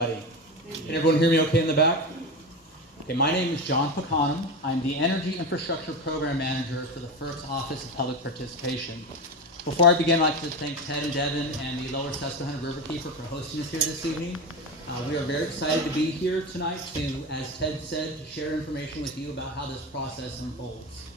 Can everyone hear me okay in the back? Okay, my name is John Pacanum. I'm the Energy Infrastructure Program Manager for the FERC's Office of Public Participation. Before I begin, I'd like to thank Ted and Devin and the Lower Susquehanna Riverkeeper for hosting us here this evening. We are very excited to be here tonight to, as Ted said, share information with you about how this process unfolds.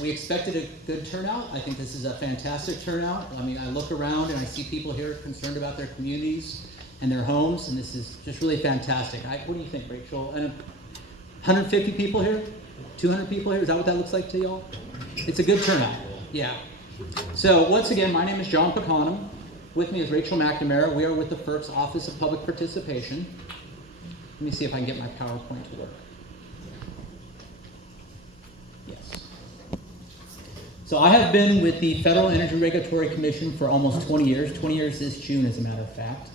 We expected a good turnout. I think this is a fantastic turnout. I mean, I look around and I see people here concerned about their communities and their homes, and this is just really fantastic. What do you think, Rachel? 150 people here? 200 people here? Is that what that looks like to y'all? It's a good turnout. Yeah. So once again, my name is John Pacanum. With me is Rachel McNamara. We are with the FERC's Office of Public Participation. Let me see if I can get my PowerPoint to work. Yes. So I have been with the Federal Energy Regulatory Commission for almost 20 years. 20 years this June, as a matter of fact.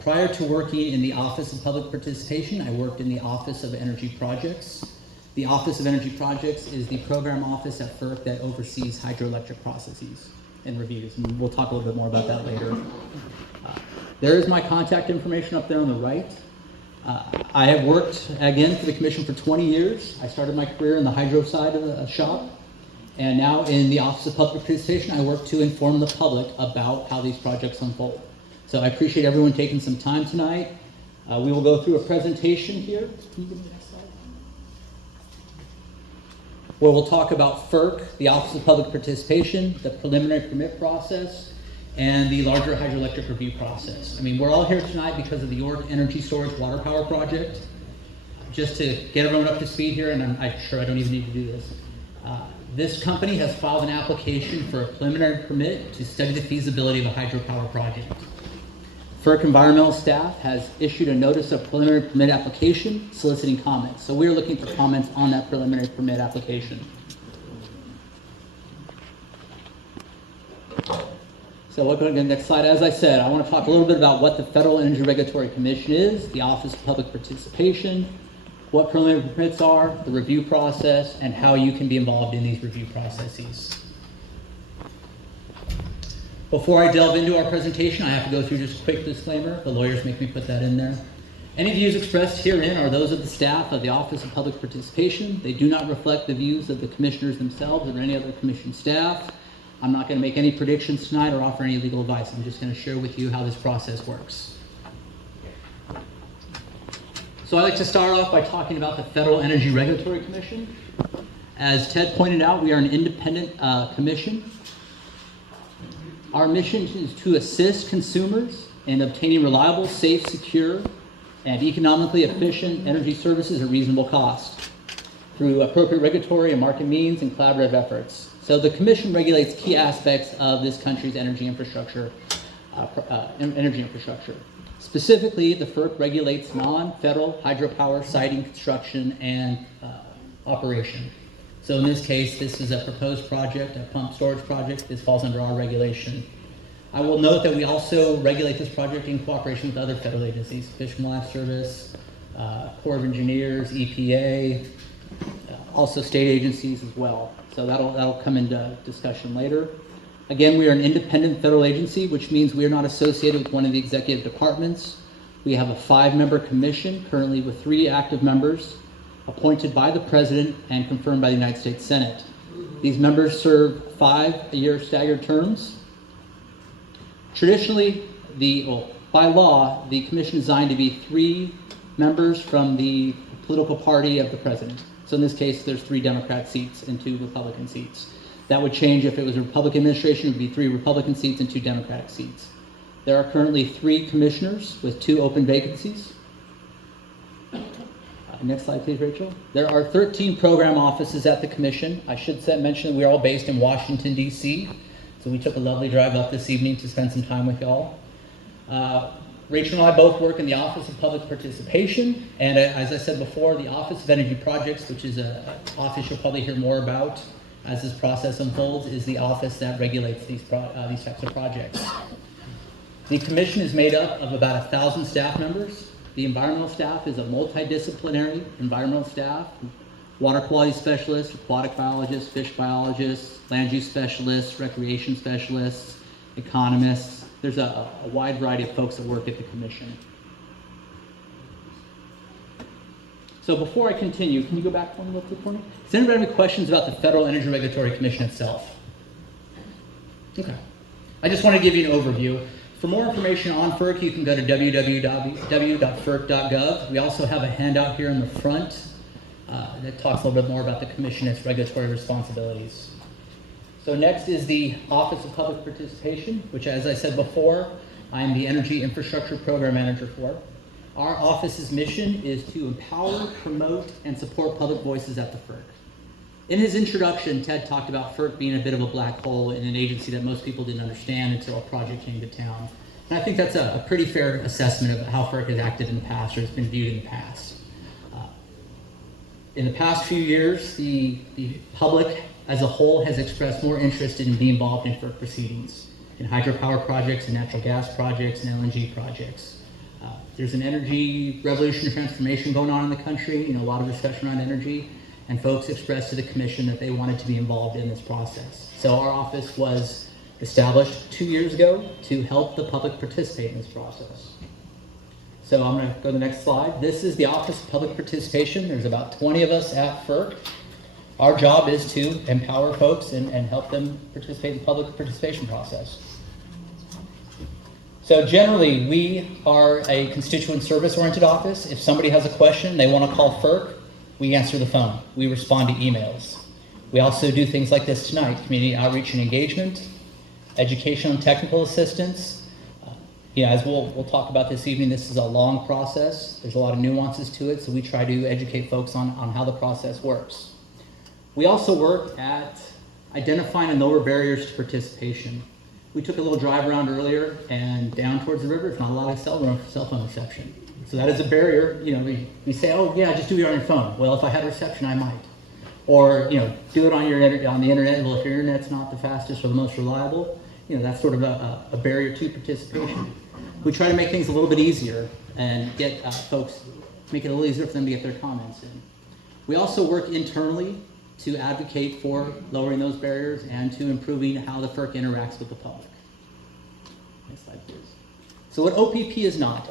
Prior to working in the Office of Public Participation, I worked in the Office of Energy Projects. The Office of Energy Projects is the program office at FERC that oversees hydroelectric processes and reviews, and we'll talk a little bit more about that later. There is my contact information up there on the right. I have worked, again, for the Commission for 20 years. I started my career in the hydro side of the shop, and now in the Office of Public Participation, I work to inform the public about how these projects unfold. So I appreciate everyone taking some time tonight. We will go through a presentation here. Can you give me the next slide? Where we'll talk about FERC, the Office of Public Participation, the preliminary permit process, and the larger hydroelectric review process. I mean, we're all here tonight because of the York Energy Storage Water Power Project. Just to get everyone up to speed here, and I'm sure I don't even need to do this. This company has filed an application for a preliminary permit to study the feasibility of a hydropower project. FERC environmental staff has issued a notice of preliminary permit application soliciting comments. So we're looking for comments on that preliminary permit application. So we'll go to the next slide. As I said, I want to talk a little bit about what the Federal Energy Regulatory Commission is, the Office of Public Participation, what preliminary permits are, the review process, and how you can be involved in these review processes. Before I delve into our presentation, I have to go through just a quick disclaimer. The lawyers make me put that in there. Any views expressed herein are those of the staff of the Office of Public Participation. They do not reflect the views of the commissioners themselves or any other commission staff. I'm not going to make any predictions tonight or offer any legal advice. I'm just going to share with you how this process works. So I'd like to start off by talking about the Federal Energy Regulatory Commission. As Ted pointed out, we are an independent commission. Our mission is to assist consumers in obtaining reliable, safe, secure, and economically efficient energy services at reasonable cost through appropriate regulatory and market means and collaborative efforts. So the Commission regulates key aspects of this country's energy infrastructure. Specifically, the FERC regulates non-federal hydropower siting, construction, and operation. So in this case, this is a proposed project, a pump storage project. This falls under our regulation. I will note that we also regulate this project in cooperation with other federal agencies, Fish and Wildlife Service, Corps of Engineers, EPA, also state agencies as well. So that'll come into discussion later. Again, we are an independent federal agency, which means we are not associated with one of the executive departments. We have a 5-member commission, currently with 3 active members, appointed by the President and confirmed by the United States Senate. These members serve 5-year staggered terms. Traditionally, by law, the commission is designed to be 3 members from the political party of the President. So in this case, there's 3 Democrat seats and 2 Republican seats. That would change if it was a Republican administration. It would be 3 Republican seats and 2 Democratic seats. There are currently 3 commissioners with 2 open vacancies. Next slide, please, Rachel. There are 13 program offices at the Commission. I should mention that we're all based in Washington, D.C., so we took a lovely drive up this evening to spend some time with y'all. Rachel and I both work in the Office of Public Participation, and as I said before, the Office of Energy Projects, which is an office you'll probably hear more about as this process unfolds, is the office that regulates these types of projects. The Commission is made up of about 1,000 staff members. The environmental staff is a multidisciplinary environmental staff, water quality specialists, aquatic biologists, fish biologists, land use specialists, recreation specialists, economists. There's a wide variety of folks that work at the Commission. So before I continue, can you go back one real quick for me? Does anybody have any questions about the Federal Energy Regulatory Commission itself? Okay. I just want to give you an overview. For more information on FERC, you can go to www.ferc.gov. We also have a handout here in the front that talks a little bit more about the Commission and its regulatory responsibilities. So next is the Office of Public Participation, which, as I said before, I'm the Energy Infrastructure Program Manager for. Our office's mission is to empower, promote, and support public voices at the FERC. In his introduction, Ted talked about FERC being a bit of a black hole in an agency that most people didn't understand until a project came to town. And I think that's a pretty fair assessment of how FERC has acted in the past or has been viewed in the past. In the past few years, the public as a whole has expressed more interest in being involved in FERC proceedings, in hydropower projects and natural gas projects and LNG projects. There's an energy revolution and transformation going on in the country, a lot of discussion around energy, and folks expressed to the Commission that they wanted to be involved in this process. So our office was established 2 years ago to help the public participate in this process. So I'm going to go to the next slide. This is the Office of Public Participation. There's about 20 of us at FERC. Our job is to empower folks and help them participate in the public participation process. So generally, we are a constituent service-oriented office. If somebody has a question, they want to call FERC, we answer the phone. We respond to emails. We also do things like this tonight, community outreach and engagement, educational and technical assistance. As we'll talk about this evening, this is a long process. There's a lot of nuances to it, so we try to educate folks on how the process works. We also work at identifying and lower barriers to participation. We took a little drive around earlier and down towards the river. There's not a lot of cell phone reception. So that is a barrier. We say, oh yeah, just do it on your phone. Well, if I had reception, I might. Or do it on the internet. Well, if your internet's not the fastest or the most reliable, that's sort of a barrier to participation. We try to make things a little bit easier and make it a little easier for them to get their comments in. We also work internally to advocate for lowering those barriers and to improving how the FERC interacts with the public. Next slide, please. So what OPP is not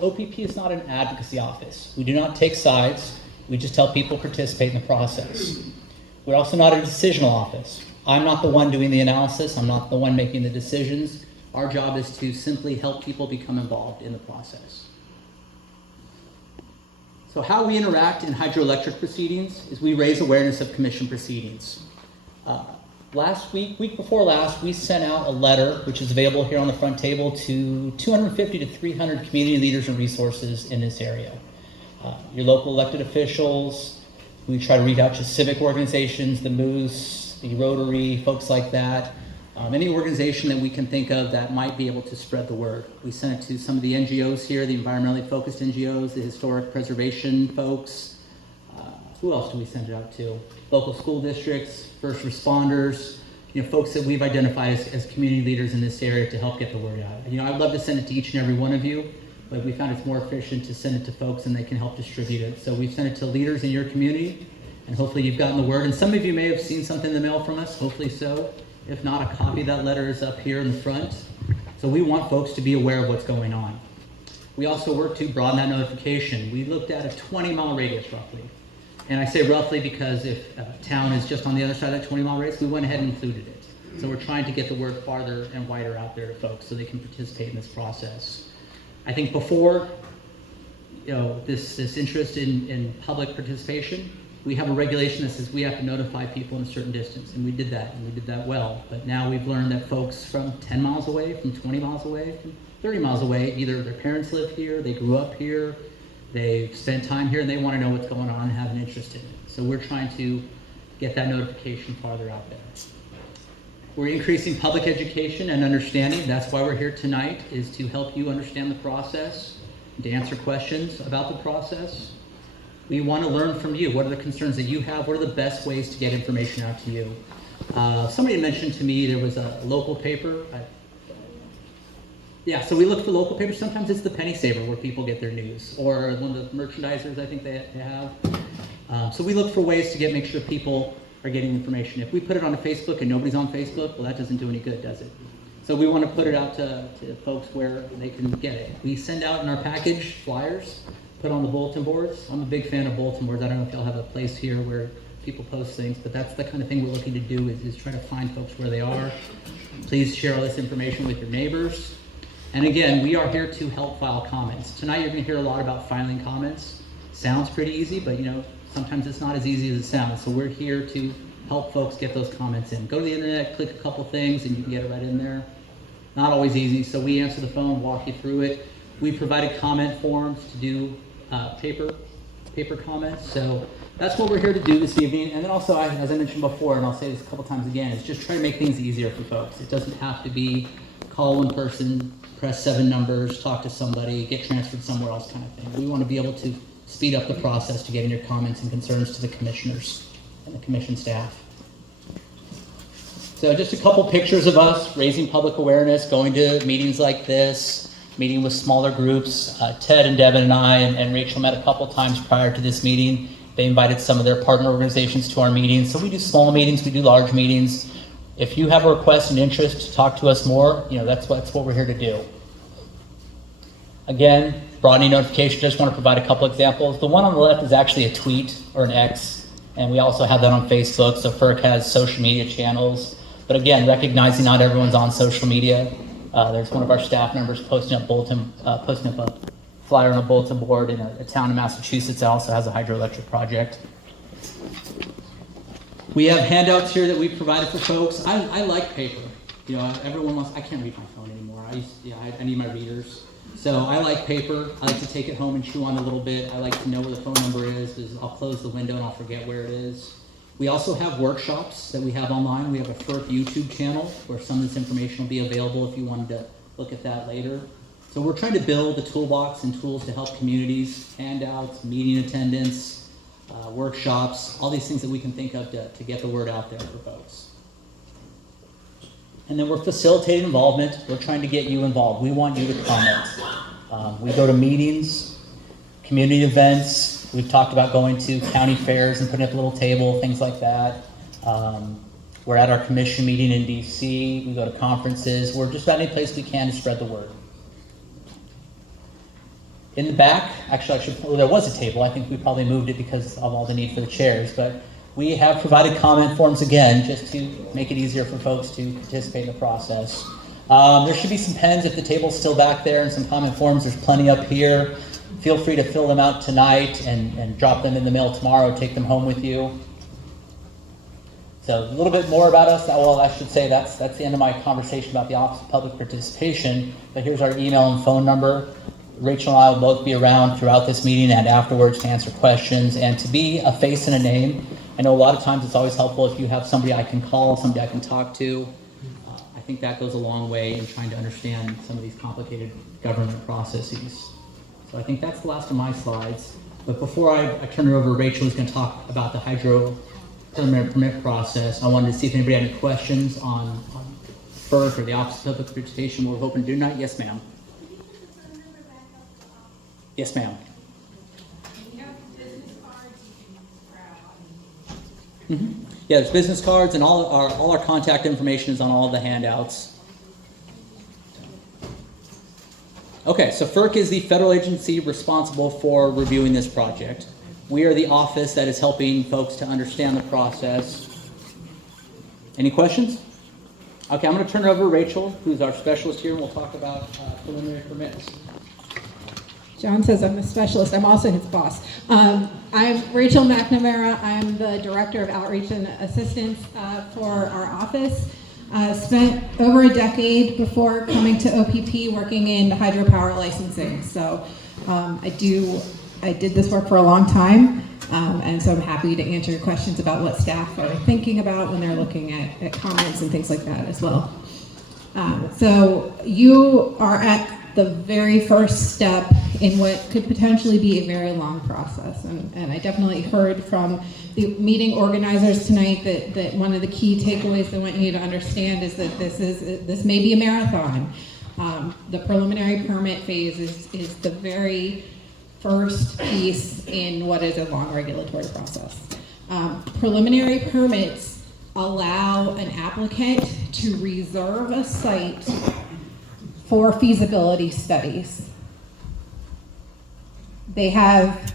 an advocacy office. We do not take sides. We just help people participate in the process. We're also not a decisional office. I'm not the one doing the analysis. I'm not the one making the decisions. Our job is to simply help people become involved in the process. So how we interact in hydroelectric proceedings is we raise awareness of commission proceedings. Week before last, we sent out a letter, which is available here on the front table, to 250 to 300 community leaders and resources in this area. Your local elected officials, we try to reach out to civic organizations, the Moose, the Rotary, folks like that. Any organization that we can think of that might be able to spread the word. We sent it to some of the NGOs here, the environmentally focused NGOs, the historic preservation folks. Who else do we send it out to? Local school districts, first responders, folks that we've identified as community leaders in this area to help get the word out. I'd love to send it to each and every one of you, but we found it's more efficient to send it to folks and they can help distribute it. So we've sent it to leaders in your community, and hopefully you've gotten the word. And some of you may have seen something in the mail from us, hopefully so. If not, a copy of that letter is up here in the front. So we want folks to be aware of what's going on. We also work to broaden that notification. We looked at a 20-mile radius roughly. And I say roughly because if a town is just on the other side of that 20-mile radius, we went ahead and included it. So we're trying to get the word farther and wider out there to folks so they can participate in this process. I think before this interest in public participation, we have a regulation that says we have to notify people in a certain distance, and we did that well. But now we've learned that folks from 10 miles away, from 20 miles away, from 30 miles away, either their parents live here, they grew up here, they've spent time here, and they want to know what's going on and have an interest in it. So we're trying to get that notification farther out there. We're increasing public education and understanding. That's why we're here tonight, is to help you understand the process, to answer questions about the process. We want to learn from you. What are the concerns that you have? What are the best ways to get information out to you? Somebody mentioned to me there was a local paper. So we look for local papers. Sometimes it's the Penny Saver where people get their news, or one of the merchandisers I think they have. So we look for ways to make sure people are getting information. If we put it on Facebook and nobody's on Facebook, well, that doesn't do any good, does it? So we want to put it out to folks where they can get it. We send out in our package flyers, put on the bulletin boards. I'm a big fan of bulletin boards. I don't know if y'all have a place here where people post things, but that's the kind of thing we're looking to do is try to find folks where they are. Please share all this information with your neighbors. And again, we are here to help file comments. Tonight you're gonna hear a lot about filing comments. Sounds pretty easy, but sometimes it's not as easy as it sounds. So we're here to help folks get those comments in. Go to the internet, click a couple things, and you can get it right in there. Not always easy, so we answer the phone, walk you through it. We provided comment forms to do paper comments. So that's what we're here to do this evening. And then also, as I mentioned before, and I'll say this a couple times again, is just try to make things easier for folks. It doesn't have to be call one person, press 7 numbers, talk to somebody, get transferred somewhere else kind of thing. We want to be able to speed up the process to getting your comments and concerns to the commissioners and the commission staff. So just a couple pictures of us raising public awareness, going to meetings like this, meeting with smaller groups. Ted and Devin and I and Rachel met a couple times prior to this meeting. They invited some of their partner organizations to our meetings. So we do small meetings, we do large meetings. If you have a request and interest to talk to us more, that's what we're here to do. Again, broadening notification, just want to provide a couple examples. The one on the left is actually a tweet or an X, and we also have that on Facebook. So FERC has social media channels. But again, recognizing not everyone's on social media. There's one of our staff members posting up a flyer on a bulletin board in a town in Massachusetts that also has a hydroelectric project. We have handouts here that we provided for folks. I like paper. Everyone wants. I can't read my phone anymore. I need my readers. So I like paper. I like to take it home and chew on it a little bit. I like to know where the phone number is because I'll close the window and I'll forget where it is. We also have workshops that we have online. We have a FERC YouTube channel where some of this information will be available if you wanted to look at that later. So we're trying to build a toolbox and tools to help communities, handouts, meeting attendance, workshops, all these things that we can think of to get the word out there for folks. And then we're facilitating involvement. We're trying to get you involved. We want you to comment. We go to meetings, community events. We've talked about going to county fairs and putting up a little table, things like that. We're at our commission meeting in DC. We go to conferences. We're just about any place we can to spread the word. In the back, actually, there was a table. I think we probably moved it because of all the need for the chairs, but we have provided comment forms again, just to make it easier for folks to participate in the process. There should be some pens if the table's still back there and some comment forms. There's plenty up here. Feel free to fill them out tonight and drop them in the mail tomorrow, take them home with you. So a little bit more about us. Well, I should say that's the end of my conversation about the Office of Public Participation, but here's our email and phone number. Rachel and I will both be around throughout this meeting and afterwards to answer questions and to be a face and a name. I know a lot of times it's always helpful if you have somebody I can call, somebody I can talk to. I think that goes a long way in trying to understand some of these complicated government processes. So I think that's the last of my slides. But before I turn it over, Rachel is going to talk about the hydro preliminary permit process. I wanted to see if anybody had any questions on FERC or the Office of Public Participation. We're hoping to do tonight. Yes, ma'am. Yes, ma'am. Mm-hmm. Yeah, there's business cards and all our contact information is on all the handouts. Okay, so FERC is the federal agency responsible for reviewing this project. We are the office that is helping folks to understand the process. Any questions? Okay, I'm going to turn it over to Rachel, who's our specialist here, and we'll talk about preliminary permits. John says I'm a specialist. I'm also his boss. I'm Rachel McNamara. I'm the Director of Outreach and Assistance for our office. Spent over a decade before coming to OPP working in hydropower licensing. So I did this work for a long time, and so I'm happy to answer your questions about what staff are thinking about when they're looking at comments and things like that as well. So you are at the very first step in what could potentially be a very long process. And I definitely heard from the meeting organizers tonight that one of the key takeaways they want you to understand is that this may be a marathon. The preliminary permit phase is the very first piece in what is a long regulatory process. Preliminary permits allow an applicant to reserve a site for feasibility studies. They have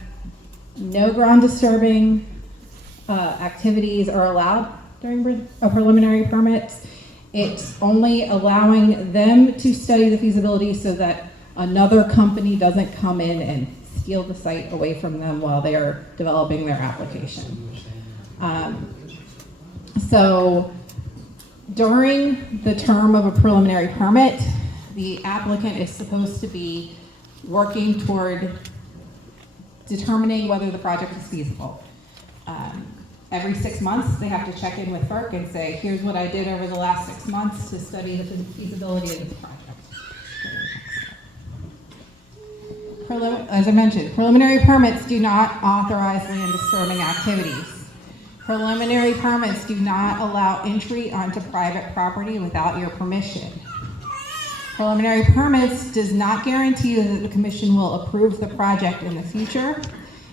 no ground disturbing activities are allowed during a preliminary permit. It's only allowing them to study the feasibility so that another company doesn't come in and steal the site away from them while they are developing their application. So during the term of a preliminary permit, the applicant is supposed to be working toward determining whether the project is feasible. Every 6 months, they have to check in with FERC and say, here's what I did over the last 6 months to study the feasibility of this project. As I mentioned, preliminary permits do not authorize land disturbing activities. Preliminary permits do not allow entry onto private property without your permission. Preliminary permits does not guarantee that the commission will approve the project in the future.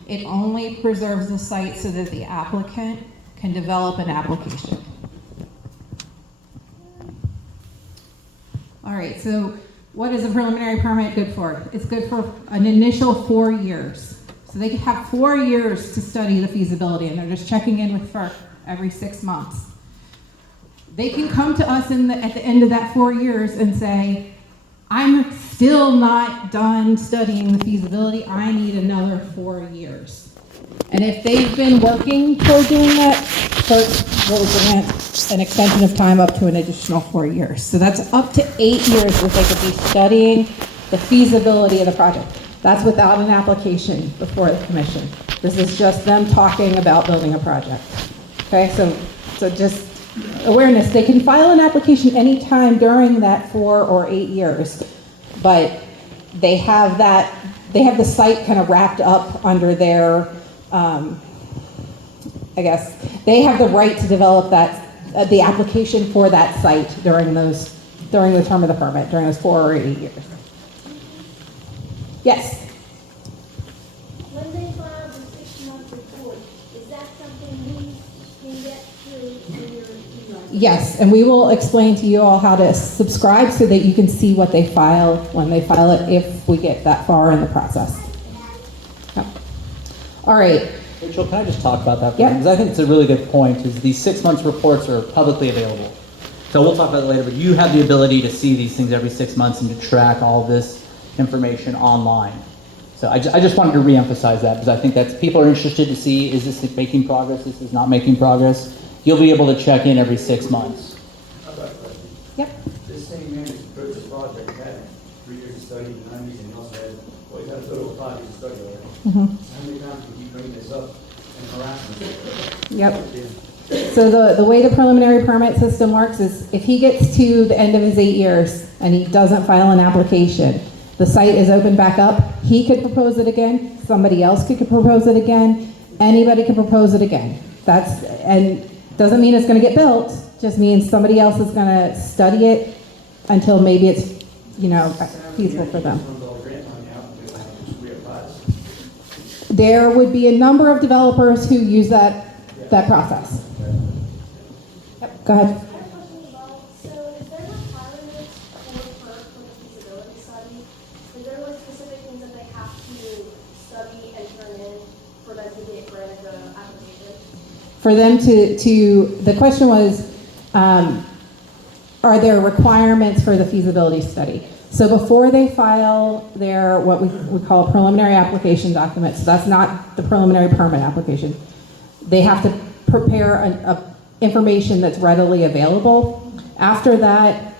It only preserves the site so that the applicant can develop an application. All right, so what is a preliminary permit good for? It's good for an initial 4 years. So they could have 4 years to study the feasibility, and they're just checking in with FERC every 6 months. They can come to us at the end of that 4 years and say, I'm still not done studying the feasibility. I need another 4 years. And if they've been working toward doing that, FERC will grant an extension of time up to an additional 4 years. So that's up to 8 years that they could be studying the feasibility of the project. That's without an application before the commission. This is just them talking about building a project. Okay, so just awareness, they can file an application anytime during that 4 or 8 years, but they have the site kind of wrapped up under their, I guess, they have the right to develop that, the application for that site during the term of the permit, during those 4 or 8 years. Yes? When they file the 6-month report, is that something we can get through in your email? Yes, and we will explain to you all how to subscribe so that you can see what they file when they file it if we get that far in the process. Yep. All right. Rachel, can I just talk about that? Yep. Because I think it's a really good point, is these 6 months reports are publicly available. So we'll talk about it later, but you have the ability to see these things every 6 months and to track all of this information online. So I just wanted to reemphasize that because I think that people are interested to see, is this making progress, this is not making progress. You'll be able to check in every 6 months. Yep. This same man who's approved this project had 3 years of study in the 90s, and he also had, well, he had a total of 5 years of study already. Mm-hmm. How many times can you bring this up and harass him? Yep. So the way the preliminary permit system works is if he gets to the end of his 8 years and he doesn't file an application, the site is opened back up. He could propose it again. Somebody else could propose it again. Anybody could propose it again. And doesn't mean it's going to get built. Just means somebody else is going to study it until maybe it's, feasible for them. There would be a number of developers who use that process. Yep, go ahead. I have a question about, so is there requirements for FERC for the feasibility study? Is there like specific things that they have to study and turn in for them to get granted the application? For them the question was, are there requirements for the feasibility study? So before they file their, what we call a preliminary application document, so that's not the preliminary permit application, they have to prepare a information that's readily available. After that,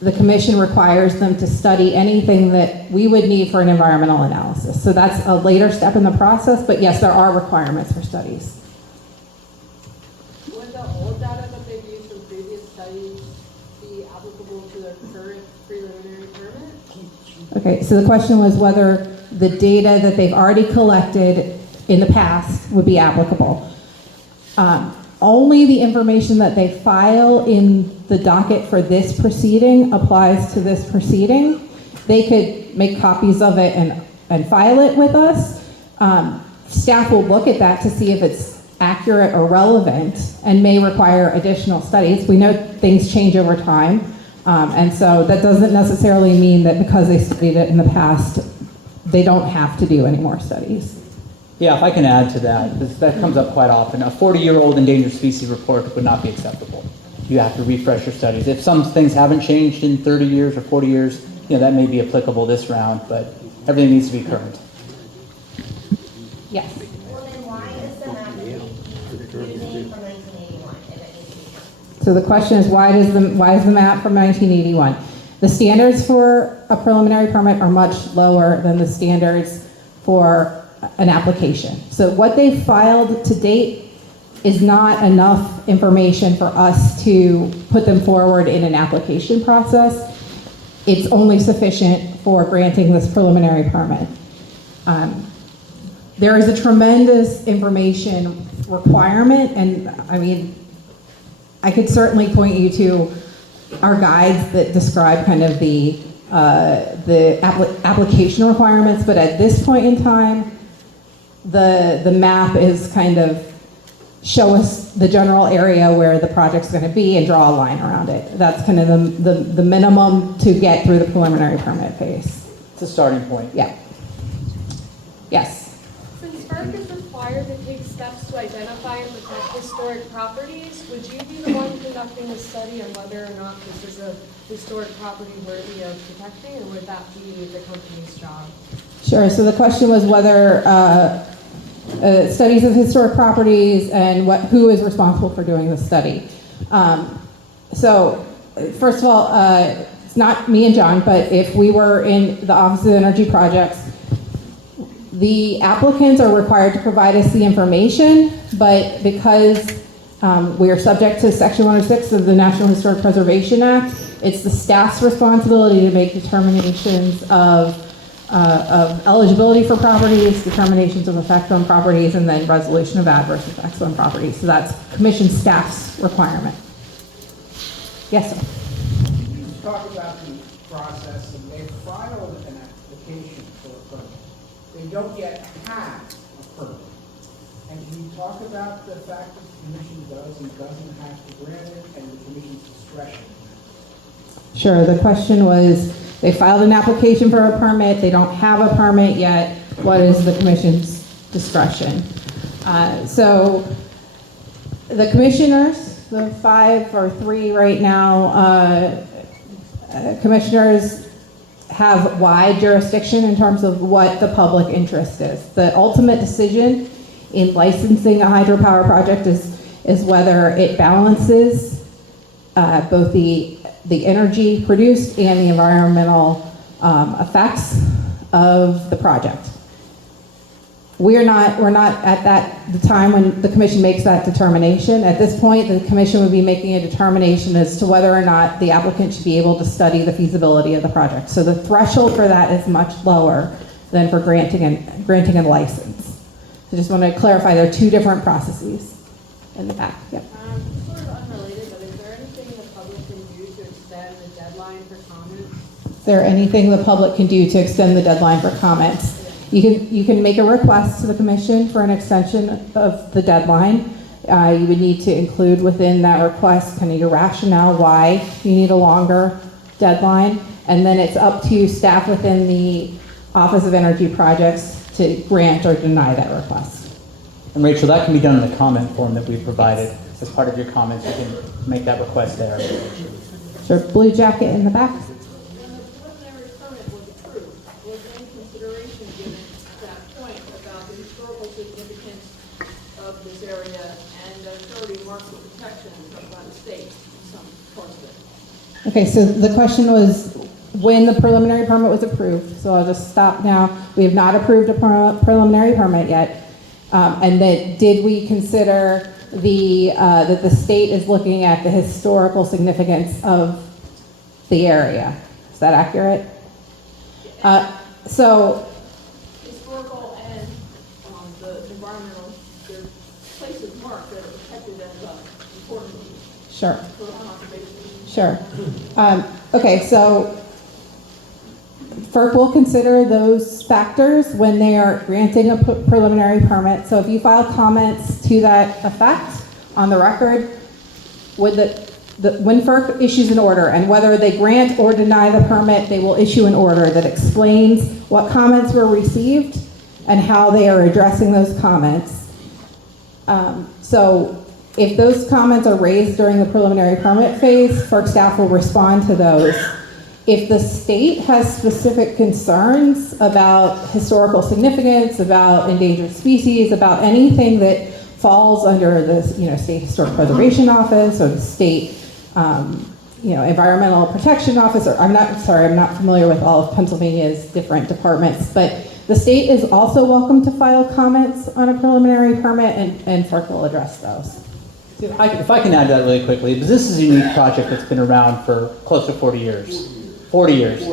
the commission requires them to study anything that we would need for an environmental analysis. So that's a later step in the process, but yes, there are requirements for studies. Would the old data that they've used from previous studies be applicable to their current preliminary permit? Okay, so the question was whether the data that they've already collected in the past would be applicable. Only the information that they file in the docket for this proceeding applies to this proceeding. They could make copies of it and file it with us. Staff will look at that to see if it's accurate or relevant and may require additional studies. We know things change over time, and so that doesn't necessarily mean that because they studied it in the past, they don't have to do any more studies. Yeah, if I can add to that, that comes up quite often. A 40-year-old endangered species report would not be acceptable. You have to refresh your studies. If some things haven't changed in 30 years or 40 years, that may be applicable this round, but everything needs to be current. Yes. Well, then why is the map that we keep using from 1981 if it needs to be changed? So the question is, why is the map from 1981? The standards for a preliminary permit are much lower than the standards for an application. So what they filed to date is not enough information for us to put them forward in an application process. It's only sufficient for granting this preliminary permit. There is a tremendous information requirement, and I mean, I could certainly point you to our guides that describe kind of the application requirements, but at this point in time, the map is kind of show us the general area where the project's going to be and draw a line around it. That's kind of the minimum to get through the preliminary permit phase. It's a starting point. Yeah. Yes. Since FERC is required to take steps to identify and protect historic properties, would you be the one conducting the study on whether or not this is a historic property worthy of protecting, or would that be the company's job? Sure. So the question was whether studies of historic properties and who is responsible for doing the study. So first of all, it's not me and John, but if we were in the Office of Energy Projects, the applicants are required to provide us the information, but because we are subject to Section 106 of the National Historic Preservation Act, it's the staff's responsibility to make determinations of eligibility for properties, determinations of effect on properties, and then resolution of adverse effects on properties. So that's commission staff's requirement. Yes, sir. You talk about the process, and they filed an application for a permit. They don't yet have a permit. And can you talk about the fact that the commission does and doesn't have to grant it, and the commission's discretion? Sure. The question was, they filed an application for a permit. They don't have a permit yet. What is the commission's discretion? So the commissioners, the 5 or 3 right now, commissioners have wide jurisdiction in terms of what the public interest is. The ultimate decision in licensing a hydropower project is whether it balances both the energy produced and the environmental effects of the project. We're not at the time when the commission makes that determination. At this point, the commission would be making a determination as to whether or not the applicant should be able to study the feasibility of the project. So the threshold for that is much lower than for granting a license. So just want to clarify, there are 2 different processes in the back. Yep. Sort of unrelated, but is there anything the public can do to extend the deadline for comments? Is there anything the public can do to extend the deadline for comments? You can make a request to the commission for an extension of the deadline. You would need to include within that request kind of your rationale why you need a longer deadline, and then it's up to staff within the Office of Energy Projects to grant or deny that request. And Rachel, that can be done in the comment form that we provided. As part of your comments, you can make that request there. Sure. Blue jacket in the back. When the preliminary permit was approved, was any consideration given at that point about the historical significance of this area and the 30 marks of protection by the state in some parts of it? Okay, so the question was when the preliminary permit was approved. So I'll just stop now. We have not approved a preliminary permit yet. And that did we consider that the state is looking at the historical significance of the area? Is that accurate? So Historical and the environmental, there are places marked that are protected as important sure. for conservation. Sure. Okay, so FERC will consider those factors when they are granting a preliminary permit. So if you file comments to that effect on the record, would the when FERC issues an order, and whether they grant or deny the permit, they will issue an order that explains what comments were received and how they are addressing those comments. So if those comments are raised during the preliminary permit phase, FERC staff will respond to those. If the state has specific concerns about historical significance, about endangered species, about anything that falls under the State Historic Preservation Office or the state Environmental Protection Office, or I'm not familiar with all of Pennsylvania's different departments, but the state is also welcome to file comments on a preliminary permit, and FERC will address those. If I can add to that really quickly, because this is a unique project that's been around for close to 40 years. 40 years.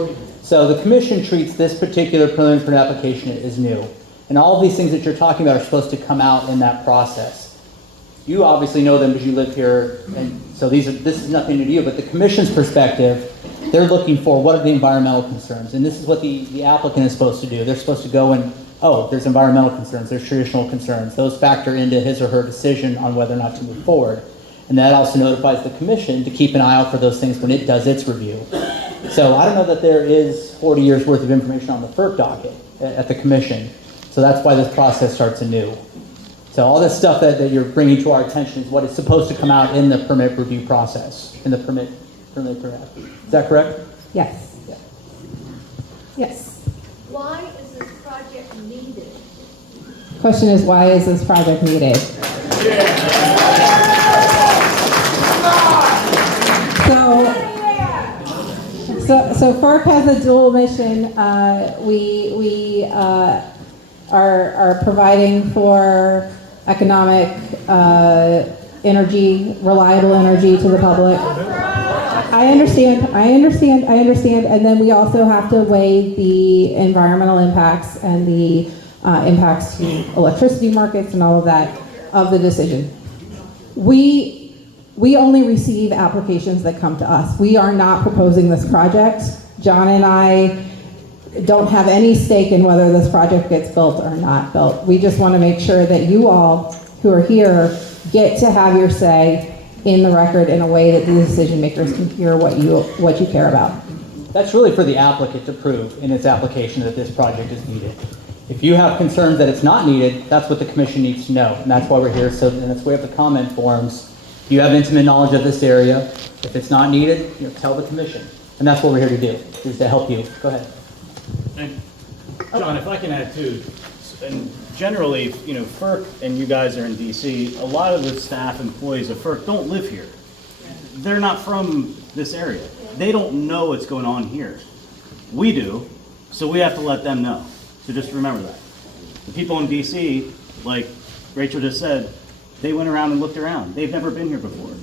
So the commission treats this particular preliminary permit application as new. And all of these things that you're talking about are supposed to come out in that process. You obviously know them because you live here, and so this is nothing new to you, but the commission's perspective, they're looking for what are the environmental concerns. And this is what the applicant is supposed to do. They're supposed to go and, oh, there's environmental concerns, there's traditional concerns. Those factor into his or her decision on whether or not to move forward. And that also notifies the commission to keep an eye out for those things when it does its review. So I don't know that there is 40 years worth of information on the FERC docket at the commission. So that's why this process starts anew. So all this stuff that you're bringing to our attention is what is supposed to come out in the permit review process, in the permit. Is that correct? Yes. Yeah. Yes. Why is this project needed? Question is, why is this project needed? So FERC has a dual mission. We are providing for economic energy, reliable energy to the public. I understand, and then we also have to weigh the environmental impacts and the impacts to electricity markets and all of that of the decision. We only receive applications that come to us. We are not proposing this project. John and I don't have any stake in whether this project gets built or not built. We just want to make sure that you all who are here get to have your say in the record in a way that the decision makers can hear what you care about. That's really for the applicant to prove in its application that this project is needed. If you have concerns that it's not needed, that's what the commission needs to know, and that's why we're here. So, and that's why we have the comment forms. You have intimate knowledge of this area. If it's not needed, tell the commission. And that's what we're here to do, is to help you. Go ahead. And John, if I can add too, and generally, FERC and you guys are in DC, a lot of the staff employees of FERC don't live here. They're not from this area. They don't know what's going on here. We do, so we have to let them know. So just remember that. The people in DC, like Rachel just said, they went around and looked around. They've never been here before,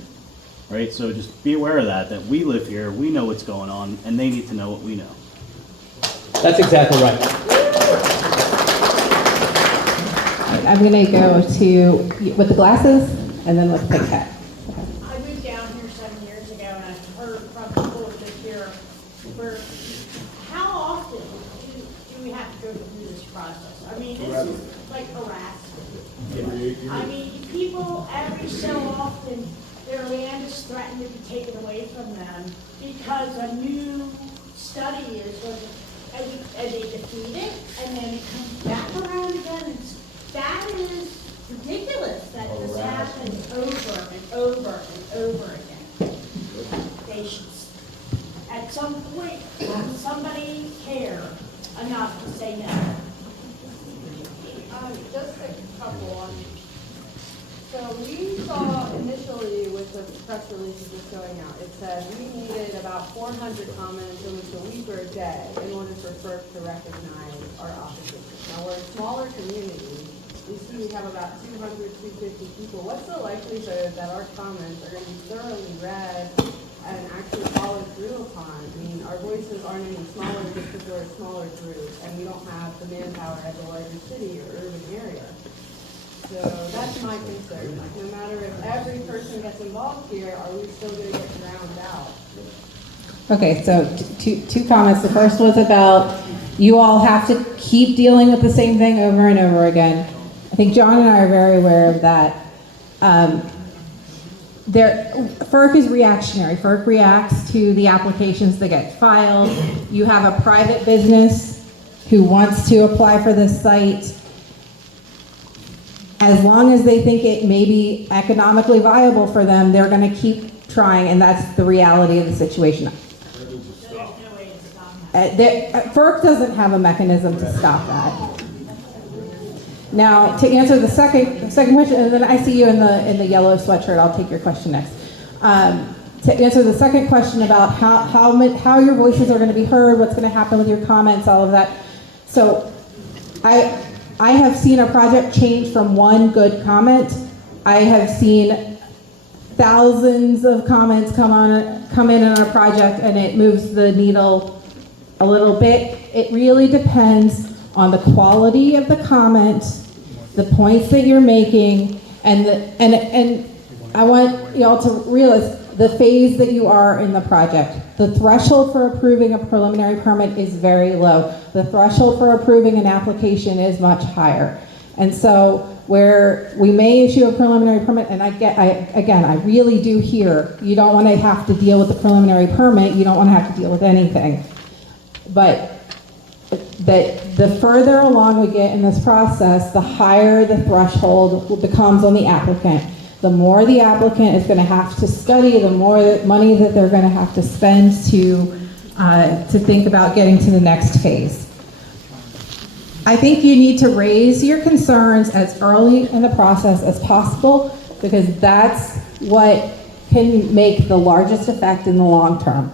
right? So just be aware of that we live here, we know what's going on, and they need to know what we know. That's exactly right. I'm going to go to with the glasses and then with the pink hat. I moved down here 7 years ago, and I've heard from people this year, how often do we have to go through this process? I mean, this is like harassment. I mean, people every so often, their land is threatened to be taken away from them because a new study is going to, and they defeat it, and then it comes back around again. That is ridiculous that this happens over and over and over again. They should, at some point, somebody care enough to say no. Just a couple on. So we saw initially with the press releases just going out, it said we needed about 400 comments in a week or a day in order for FERC to recognize our opposition. Now we're a smaller community. We see we have about 200, 250 people. What's the likelihood that our comments are going to be thoroughly read and actually followed through upon? I mean, our voices aren't any smaller just because we're a smaller group and we don't have the manpower as a larger city or urban area. So that's my concern. Like, no matter if every person gets involved here, are we still going to get drowned out? Okay, so two comments. The first was about you all have to keep dealing with the same thing over and over again. I think John and I are very aware of that. FERC is reactionary. FERC reacts to the applications that get filed. You have a private business who wants to apply for this site. As long as they think it may be economically viable for them, they're going to keep trying, and that's the reality of the situation. FERC doesn't have a mechanism to stop that. Now, to answer the second question, and then I see you in the yellow sweatshirt. I'll take your question next. To answer the second question about how your voices are going to be heard, what's going to happen with your comments, all of that. So, I have seen a project change from one good comment. I have seen thousands of comments come in on a project, and it moves the needle a little bit. It really depends on the quality of the comment, the points that you're making, and I want y'all to realize the phase that you are in the project. The threshold for approving a preliminary permit is very low. The threshold for approving an application is much higher. And so where we may issue a preliminary permit, and I really do hear you don't want to have to deal with the preliminary permit, you don't want to have to deal with anything. But the further along we get in this process, the higher the threshold becomes on the applicant. The more the applicant is going to have to study, the more money that they're going to have to spend to think about getting to the next phase. I think you need to raise your concerns as early in the process as possible, because that's what can make the largest effect in the long term.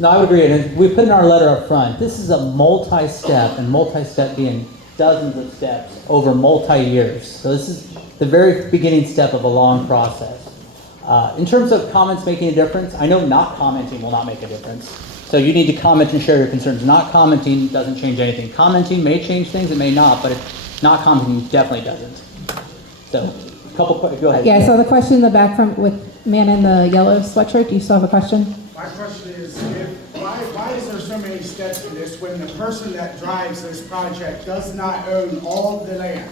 No, I would agree, and we put in our letter up front, this is a multi-step, and multi-step being dozens of steps over multi-years. So this is the very beginning step of a long process. In terms of comments making a difference, I know not commenting will not make a difference. So you need to comment and share your concerns. Not commenting doesn't change anything. Commenting may change things, it may not, but not commenting definitely doesn't. So, go ahead. Yeah, so the question in the back from with man in the yellow sweatshirt, do you still have a question? My question is, why is there so many steps to this when the person that drives this project does not own all of the land?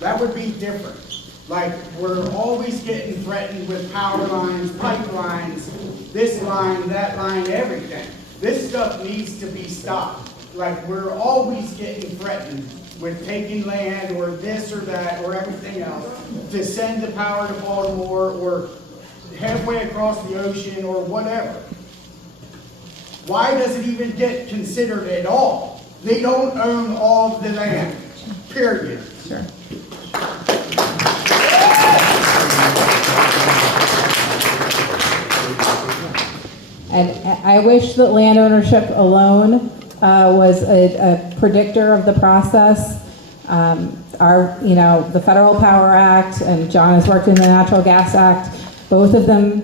That would be different. Like, we're always getting threatened with power lines, pipelines, this line, that line, everything. This stuff needs to be stopped. Like, we're always getting threatened with taking land or this or that or everything else to send the power to Baltimore or halfway across the ocean or whatever. Why does it even get considered at all? They don't own all of the land, period. Sure. And I wish that land ownership alone was a predictor of the process. The Federal Power Act, and John has worked in the Natural Gas Act, both of them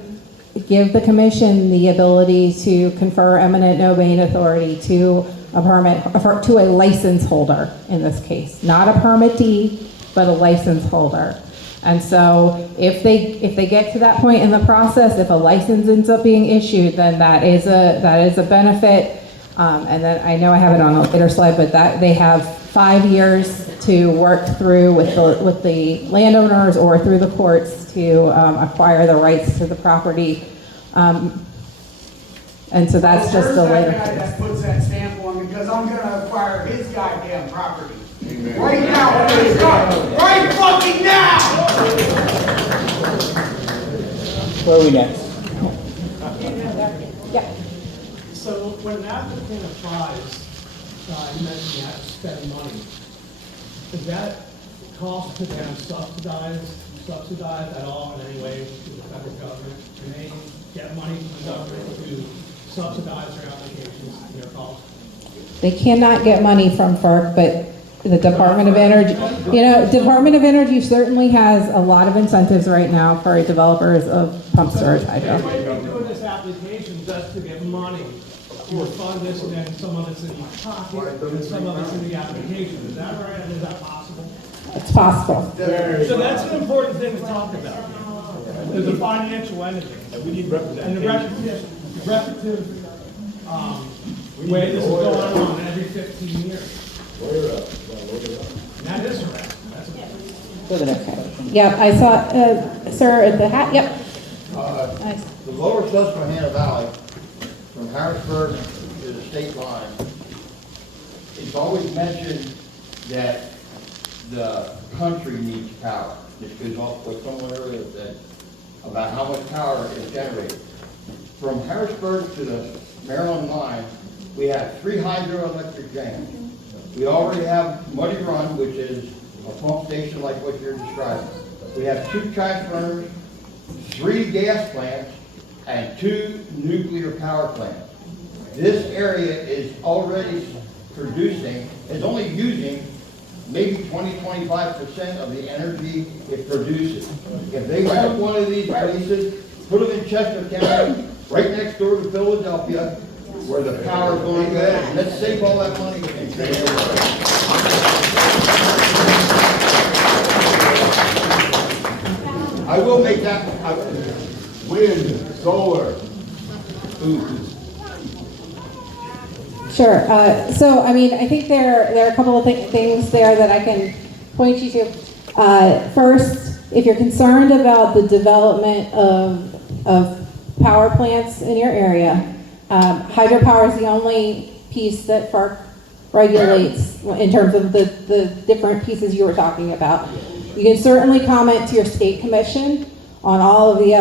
give the commission the ability to confer eminent domain authority to a permit, to a license holder in this case. Not a permittee, but a license holder. And so if they get to that point in the process, if a license ends up being issued, then that is a benefit. And then I know I have it on a later slide, but that they have 5 years to work through with the landowners or through the courts to acquire the rights to the property. And so that's just a later. Where's that guy that puts that stamp on, because I'm gonna acquire his goddamn property. Right now, right fucking now! Where are we next? Yeah. So when an applicant applies, you mentioned you have to spend money. Is that cost to them subsidized at all in any way to the federal government? Can they get money from the government to subsidize their applications and their costs? They cannot get money from FERC, but the Department of Energy, Department of Energy certainly has a lot of incentives right now for developers of pump storage hydro. They might be doing this application just to get money to fund this, and then some of it's in my pocket, and some of it's in the application. Is that right? And is that possible? It's possible. So that's an important thing to talk about. There's a financial entity. We need representation. And the repetitive way this is going on every 15 years. And that is harassment. Yeah, I saw, sir at the hat, yep. Nice. The lower Susquehanna Valley, from Harrisburg to the state line, it's always mentioned that the country needs power. This goes off what someone earlier said about how much power is generated. From Harrisburg to the Maryland line, we have 3 hydroelectric dams. We already have Muddy Run, which is a pump station like what you're describing. We have 2 transformers, 3 gas plants, and 2 nuclear power plants. This area is already producing, is only using maybe 20-25% of the energy it produces. If they have one of these places, put them in Chester County, right next door to Philadelphia, where the power is going to go ahead, and let's save all that money and save everybody. I will make that, wind, solar, Sure. So, I mean, I think there are a couple of things there that I can point you to. First, if you're concerned about the development of power plants in your area, hydropower is the only piece that FERC regulates in terms of the different pieces you were talking about. You can certainly comment to your state commission on all of the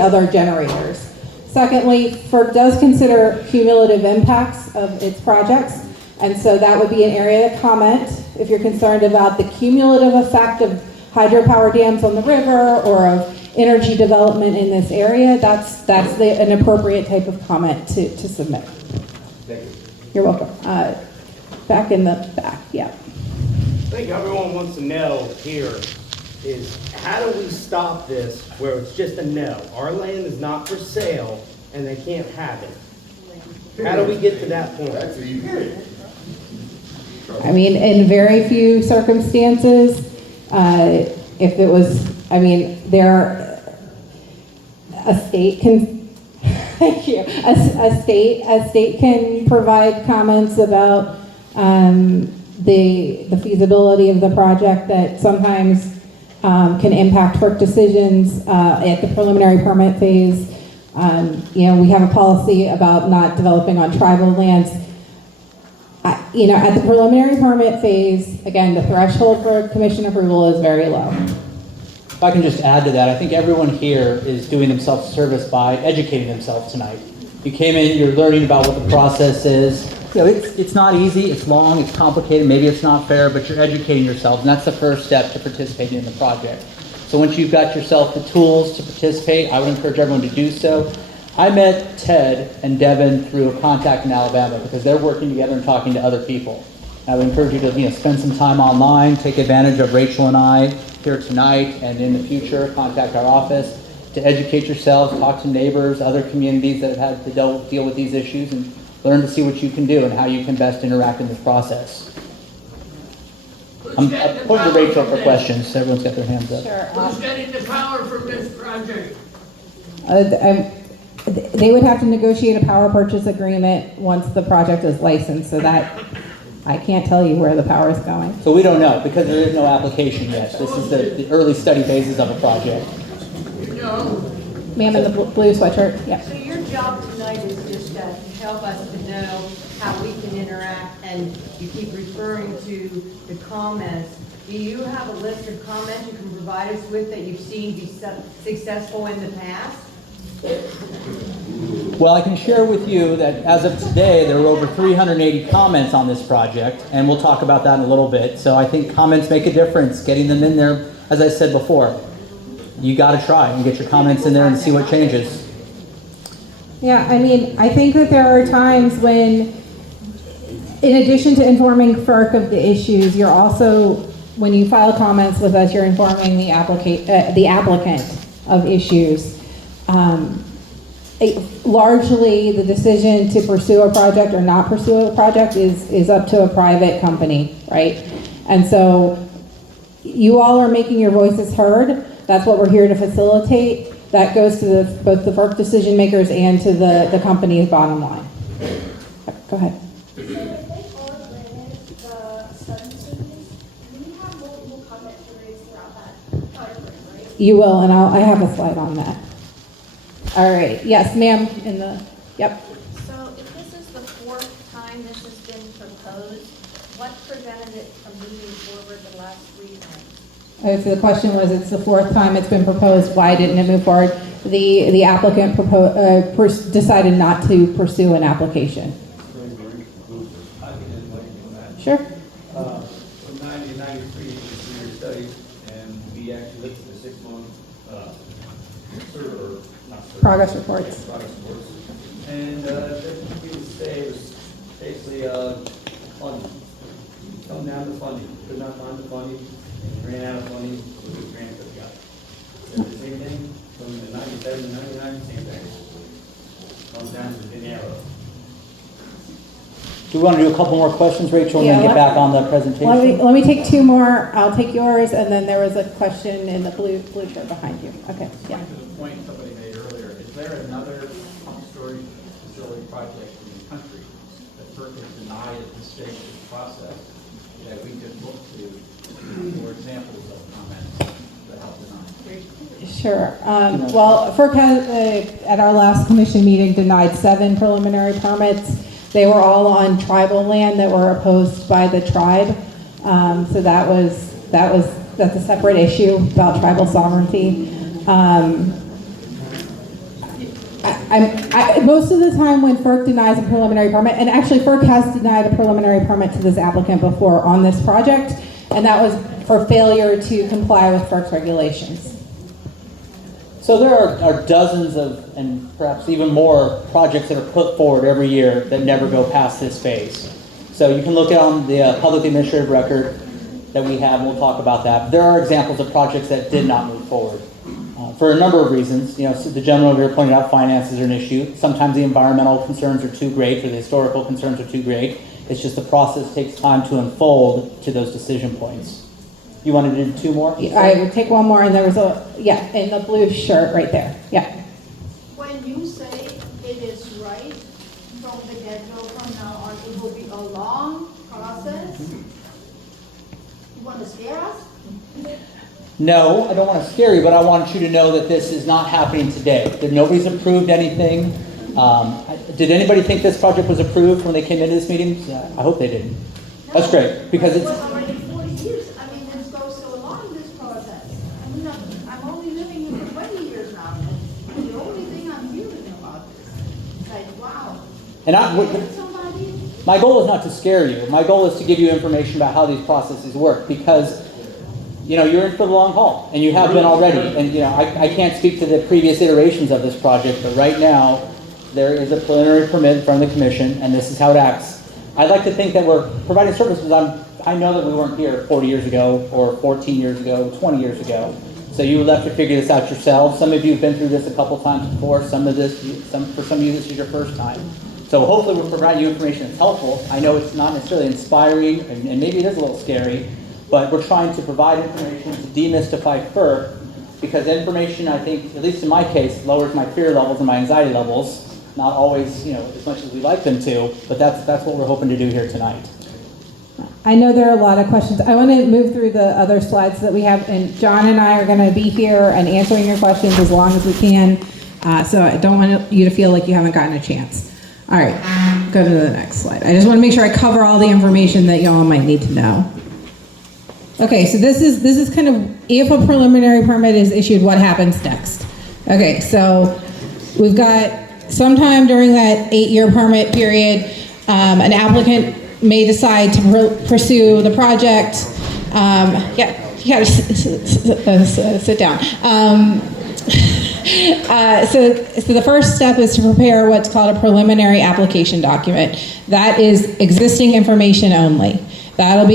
other generators. Secondly, FERC does consider cumulative impacts of its projects, and so that would be an area to comment if you're concerned about the cumulative effect of hydropower dams on the river or of energy development in this area. That's an appropriate type of comment to submit. Thank you. You're welcome. Back in the back, yeah. I think everyone wants to know here is how do we stop this where it's just a no? Our land is not for sale and they can't have it. How do we get to that point? That's easy. I mean, in very few circumstances, if it was, I mean, a state can, thank you, a state can provide comments about the feasibility of the project that sometimes can impact FERC decisions at the preliminary permit phase. We have a policy about not developing on tribal lands. At the preliminary permit phase, again, the threshold for commission approval is very low. If I can just add to that, I think everyone here is doing themselves a service by educating themselves tonight. You came in, you're learning about what the process is. It's not easy, it's long, it's complicated, maybe it's not fair, but you're educating yourself, and that's the first step to participating in the project. So once you've got yourself the tools to participate, I would encourage everyone to do so. I met Ted and Devin through a contact in Alabama because they're working together and talking to other people. I would encourage you to spend some time online, take advantage of Rachel and I here tonight and in the future, contact our office to educate yourselves, talk to neighbors, other communities that have had to deal with these issues, and learn to see what you can do and how you can best interact in this process. I'm pointing to Rachel for questions. Everyone's got their hands up. Sure. Who's getting the power from this project? They would have to negotiate a power purchase agreement once the project is licensed, so that I can't tell you where the power is going. So we don't know because there is no application yet. This is the early study phases of a project. Ma'am in the blue sweatshirt, yeah. So your job tonight is just to help us to know how we can interact, and you keep referring to the comments. Do you have a list of comments you can provide us with that you've seen be successful in the past? Well, I can share with you that as of today, there were over 380 comments on this project, and we'll talk about that in a little bit. So I think comments make a difference, getting them in there. As I said before, you got to try and get your comments in there and see what changes. Yeah, I mean, I think that there are times when, in addition to informing FERC of the issues, you're also, when you file comments with us, you're informing the applicant of issues. Largely, the decision to pursue a project or not pursue a project is up to a private company, right? And so you all are making your voices heard. That's what we're here to facilitate. That goes to both the FERC decision makers and to the company's bottom line. Go ahead. So if they are granted the study stages, do we have multiple comment periods throughout that You will, and I have a slide on that. All right, yes, ma'am, yep. So if this is the fourth time this has been proposed, what prevented it from moving forward the last 3 times? So the question was, it's the fourth time it's been proposed, why didn't it move forward? The applicant decided not to pursue an application. I can enlighten you on that. Sure. From 1993, you can see your studies, and we actually looked at the 6-month Progress reports. Progress reports. And we would say it was basically funding. Come down to funding. Could not find the funding, and ran out of funding, so the grant that we got. And the same thing from the 97 to 99, same thing. Comes down to the narrow. Do we want to do a couple more questions, Rachel, and then get back on the presentation? Let me take 2 more. I'll take yours, and then there was a question in the blue shirt behind you. Okay, yeah. To the point somebody made earlier, is there another pump storage facility project in the country that FERC has denied at this stage of the process that we could look to for examples of comments that help deny? Sure. Well, FERC has, at our last commission meeting, denied 7 preliminary permits. They were all on tribal land that were opposed by the tribe. So that's a separate issue about tribal sovereignty. Most of the time when FERC denies a preliminary permit, and actually FERC has denied a preliminary permit to this applicant before on this project, and that was for failure to comply with FERC's regulations. So there are dozens of, and perhaps even more, projects that are put forward every year that never go past this phase. So you can look at on the public administrative record that we have, and we'll talk about that. There are examples of projects that did not move forward for a number of reasons. So the gentleman over here pointed out finances are an issue. Sometimes the environmental concerns are too great, or the historical concerns are too great. It's just the process takes time to unfold to those decision points. You wanted to do 2 more? I would take 1 more, and there was in the blue shirt right there. Yeah. When you say it is right from the get-go, from now on, it will be a long process, you want to scare us? No, I don't want to scare you, but I want you to know that this is not happening today. That nobody's approved anything. Did anybody think this project was approved when they came into this meeting? I hope they didn't. That's great, because it's... already 40 years. I mean, it goes so long, this process. I'm only living here for 20 years now, and the only thing I'm hearing about this, like, wow. And my goal is not to scare you. My goal is to give you information about how these processes work, because you're in for the long haul, and you have been already. And I can't speak to the previous iterations of this project, but right now there is a preliminary permit in front of the commission, and this is how it acts. I'd like to think that we're providing services. I know that we weren't here 40 years ago, or 14 years ago, 20 years ago. So you will have to figure this out yourselves. Some of you have been through this a couple times before. For some of you, this is your first time. So hopefully we'll provide you information that's helpful. I know it's not necessarily inspiring, and maybe it is a little scary, but we're trying to provide information to demystify FERC, because information, I think, at least in my case, lowers my fear levels and my anxiety levels. Not always, as much as we like them to, but that's what we're hoping to do here tonight. I know there are a lot of questions. I want to move through the other slides that we have, and John and I are going to be here and answering your questions as long as we can. So I don't want you to feel like you haven't gotten a chance. All right, go to the next slide. I just want to make sure I cover all the information that y'all might need to know. Okay, so this is kind of, if a preliminary permit is issued, what happens next? Okay, so we've got sometime during that 8-year permit period, an applicant may decide to pursue the project. You gotta sit down. So the first step is to prepare what's called a preliminary application document. That is existing information only. That'll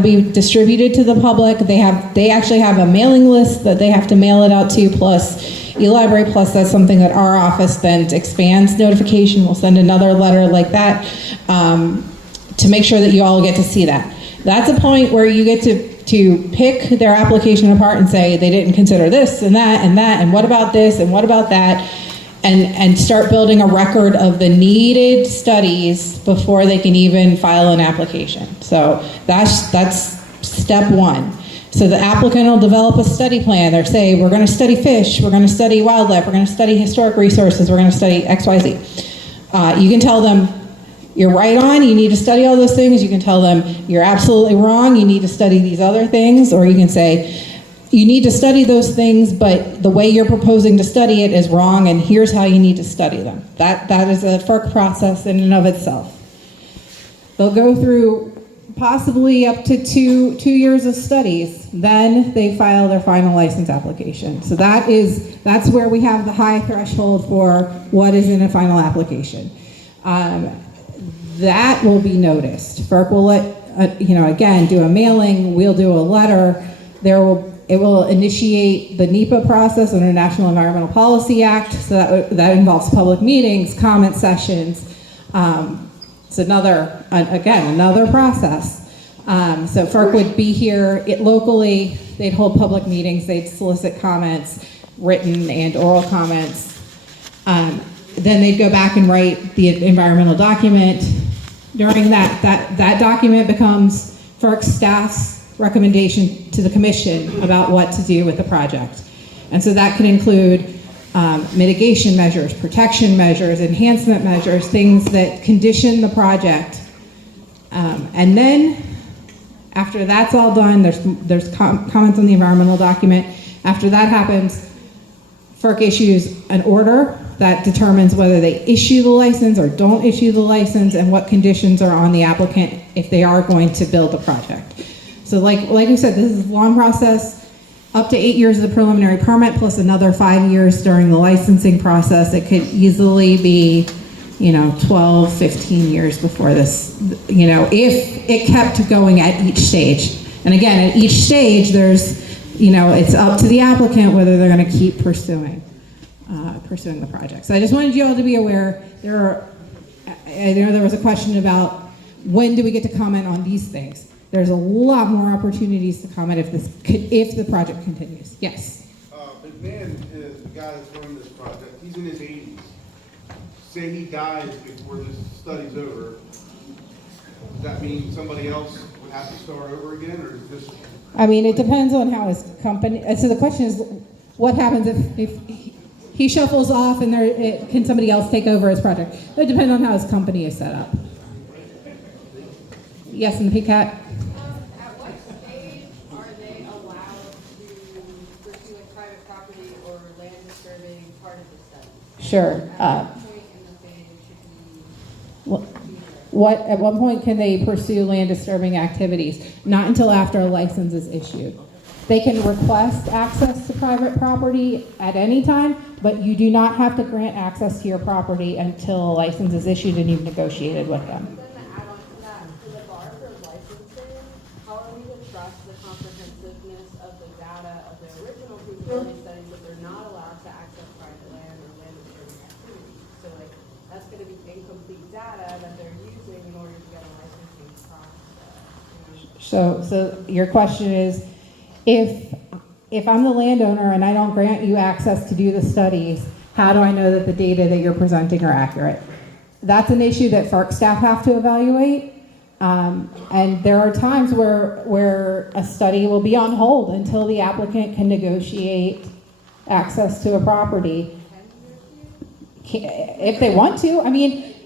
be distributed to the public. They actually have a mailing list that they have to mail it out to, plus eLibrary, plus that's something that our office then expands notification. We'll send another letter like that to make sure that you all get to see that. That's a point where you get to pick their application apart and say they didn't consider this and that and that, and what about this and what about that, and start building a record of the needed studies before they can even file an application. So that's step 1. So the applicant will develop a study plan. They're saying, we're going to study fish, we're going to study wildlife, we're going to study historic resources, we're going to study X, Y, Z. You can tell them, you're right on, you need to study all those things. You can tell them, you're absolutely wrong, you need to study these other things. Or you can say, you need to study those things, but the way you're proposing to study it is wrong, and here's how you need to study them. That is a FERC process in and of itself. They'll go through possibly up to two years of studies, then they file their final license application. So that's where we have the high threshold for what is in a final application. That will be noticed. FERC will let, again, do a mailing, we'll do a letter. It will initiate the NEPA process under National Environmental Policy Act, so that involves public meetings, comment sessions. It's another process. So FERC would be here locally, they'd hold public meetings, they'd solicit comments, written and oral comments. Then they'd go back and write the environmental document. During that document becomes FERC staff's recommendation to the commission about what to do with the project. And so that can include mitigation measures, protection measures, enhancement measures, things that condition the project. And then after that's all done, there's comments on the environmental document. After that happens, FERC issues an order that determines whether they issue the license or don't issue the license, and what conditions are on the applicant if they are going to build the project. So like we said, this is a long process, up to 8 years of the preliminary permit plus another 5 years during the licensing process. It could easily be 12, 15 years before this, if it kept going at each stage. And again, at each stage, there's, it's up to the applicant whether they're going to keep pursuing the project. So I just wanted you all to be aware. I know there was a question about when do we get to comment on these things. There's a lot more opportunities to comment if the project continues. Yes. McMahon is the guy that's running this project. He's in his 80s. Say he dies before this study's over, does that mean somebody else would have to start over again, or is this? I mean, it depends on how his company. So the question is, what happens if he shuffles off and can somebody else take over his project? It depends on how his company is set up. Yes, in the PCAT. At what stage are they allowed to pursue a private property or land disturbing part of the study? Sure. At what point can they pursue land disturbing activities? Not until after a license is issued. They can request access to private property at any time, but you do not have to grant access to your property until a license is issued and you've negotiated with them. Then to add on to that, for the bar for licensing, how are we to trust the comprehensiveness of the data of the original feasibility studies if they're not allowed to access private land or land disturbing activities? So that's going to be incomplete data that they're using in order to get a licensing process. So your question is, if I'm the landowner and I don't grant you access to do the studies, how do I know that the data that you're presenting are accurate? That's an issue that FERC staff have to evaluate. And there are times where a study will be on hold until the applicant can negotiate access to a property. If they want to. I mean,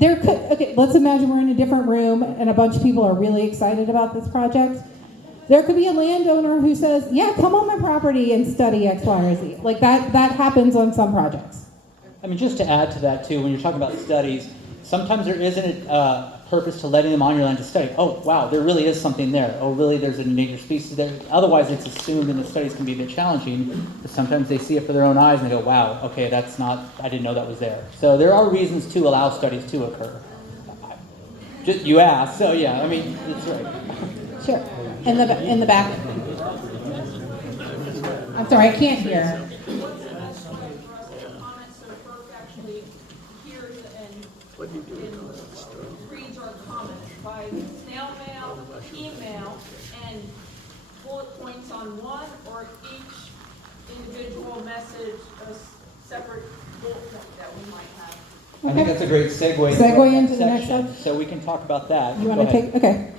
let's imagine we're in a different room and a bunch of people are really excited about this project. There could be a landowner who says, yeah, come on my property and study X, Y, or Z. Like that happens on some projects. I mean, just to add to that too, when you're talking about studies, sometimes there isn't a purpose to letting them on your land to study. Oh, wow, there really is something there. Oh, really, there's an endangered species there. Otherwise, it's assumed and the studies can be a bit challenging, but sometimes they see it for their own eyes and they go, wow, okay, I didn't know that was there. So there are reasons to allow studies to occur. Just you asked, so yeah, I mean, that's right. Sure. In the back. I'm sorry, I can't hear. Reads our comments by snail mail, email, and bullet points on one or each individual message, a separate bullet point that we might have. I think that's a great segue Into the next section, so we can talk about that. You want to take, okay.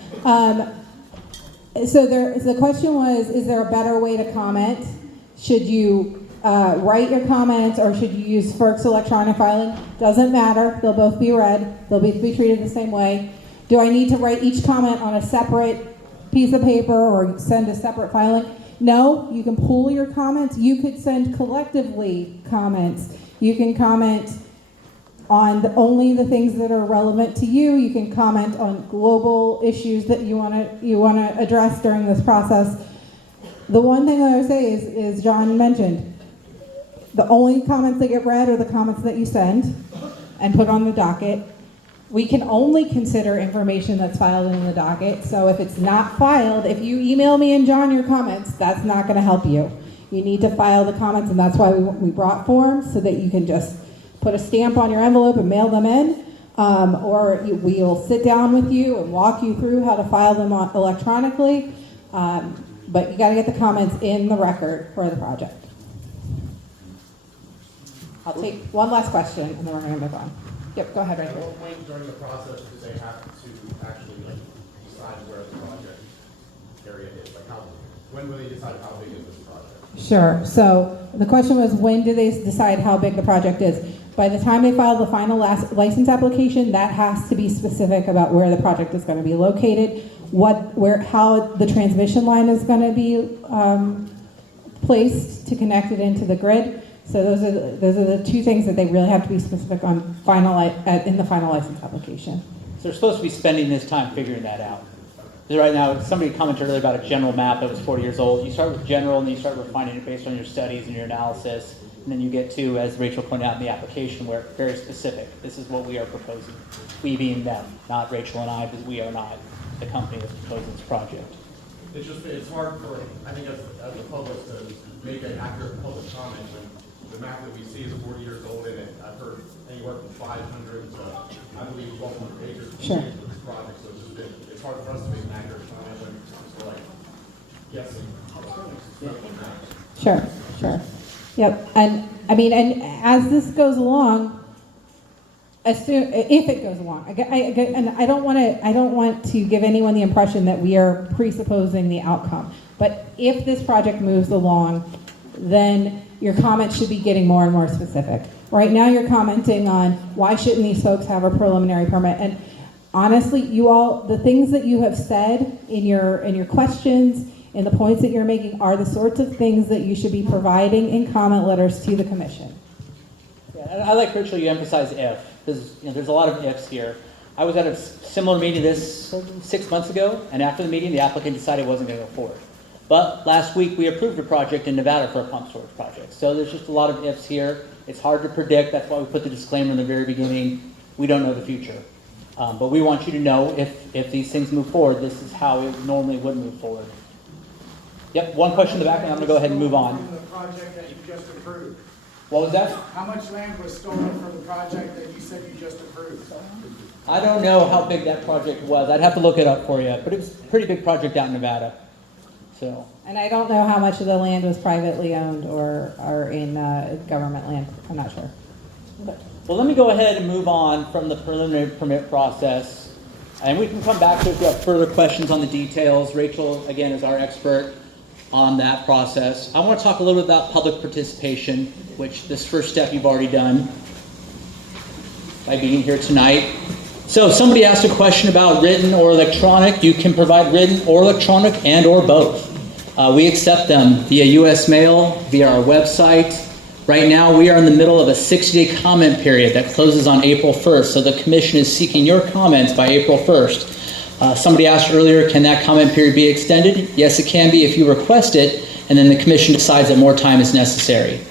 So the question was, is there a better way to comment? Should you write your comments or should you use FERC's electronic filing? Doesn't matter. They'll both be read. They'll be treated the same way. Do I need to write each comment on a separate piece of paper or send a separate filing? No, you can pool your comments. You could send collectively comments. You can comment on only the things that are relevant to you. You can comment on global issues that you want to address during this process. The one thing that I would say is John mentioned, the only comments that get read are the comments that you send and put on the docket. We can only consider information that's filed in the docket. So if it's not filed, if you email me and John your comments, that's not going to help you. You need to file the comments, and that's why we brought forms, so that you can just put a stamp on your envelope and mail them in, or we'll sit down with you and walk you through how to file them electronically. But you got to get the comments in the record for the project. I'll take one last question, and then we're going to move on. Yep, go ahead, right At there. what point during the process do they have to actually decide where the project area is? When will they decide how big is this project? Sure. So the question was, when do they decide how big the project is? By the time they file the final license application, that has to be specific about where the project is going to be located, how the transmission line is going to be placed to connect it into the grid. So those are the two things that they really have to be specific on in the final license application. So they're supposed to be spending this time figuring that out. Because right now, somebody commented earlier about a general map that was 40 years old. You start with general, and then you start refining it based on your studies and your analysis. And then you get to, as Rachel pointed out in the application, where it's very specific. This is what we are proposing. We being them, not Rachel and I, because we are not the company that's proposing this project. It's hard for, I think, as the public to make an accurate public comment when the map that we see is 40 years old, and I've heard anywhere from 500 to, I believe, 1,200 pages for this project. So it's hard for us to make an accurate comment when we're guessing. Sure. Yep. And I mean, and as this goes along, if it goes along, and I don't want to give anyone the impression that we are presupposing the outcome. But if this project moves along, then your comments should be getting more and more specific. Right now, you're commenting on why shouldn't these folks have a preliminary permit? And honestly, the things that you have said in your questions and the points that you're making are the sorts of things that you should be providing in comment letters to the commission. Yeah, I like, Rachel, you emphasize if, because there's a lot of ifs here. I was at a similar meeting 6 months ago, and after the meeting, the applicant decided it wasn't going to go forward. But last week, we approved a project in Nevada for a pump storage project. So there's just a lot of ifs here. It's hard to predict. That's why we put the disclaimer in the very beginning. We don't know the future. But we want you to know if these things move forward, this is how it normally would move forward. Yep, one question in the back, and I'm going to go ahead and move on. The project that you just approved. What was that? How much land was stolen from the project that you said you just approved? I don't know how big that project was. I'd have to look it up for you. But it was a pretty big project out in Nevada. So. And I don't know how much of the land was privately owned or in government land. I'm not sure. Well, let me go ahead and move on from the preliminary permit process. And we can come back to it if you have further questions on the details. Rachel, again, is our expert on that process. I want to talk a little bit about public participation, which this first step you've already done by being here tonight. So somebody asked a question about written or electronic. You can provide written or electronic and or both. We accept them via U.S. mail, via our website. Right now, we are in the middle of a 60-day comment period that closes on April 1st. So the commission is seeking your comments by April 1st. Somebody asked earlier, can that comment period be extended? Yes, it can be if you request it, and then the commission decides that more time is necessary.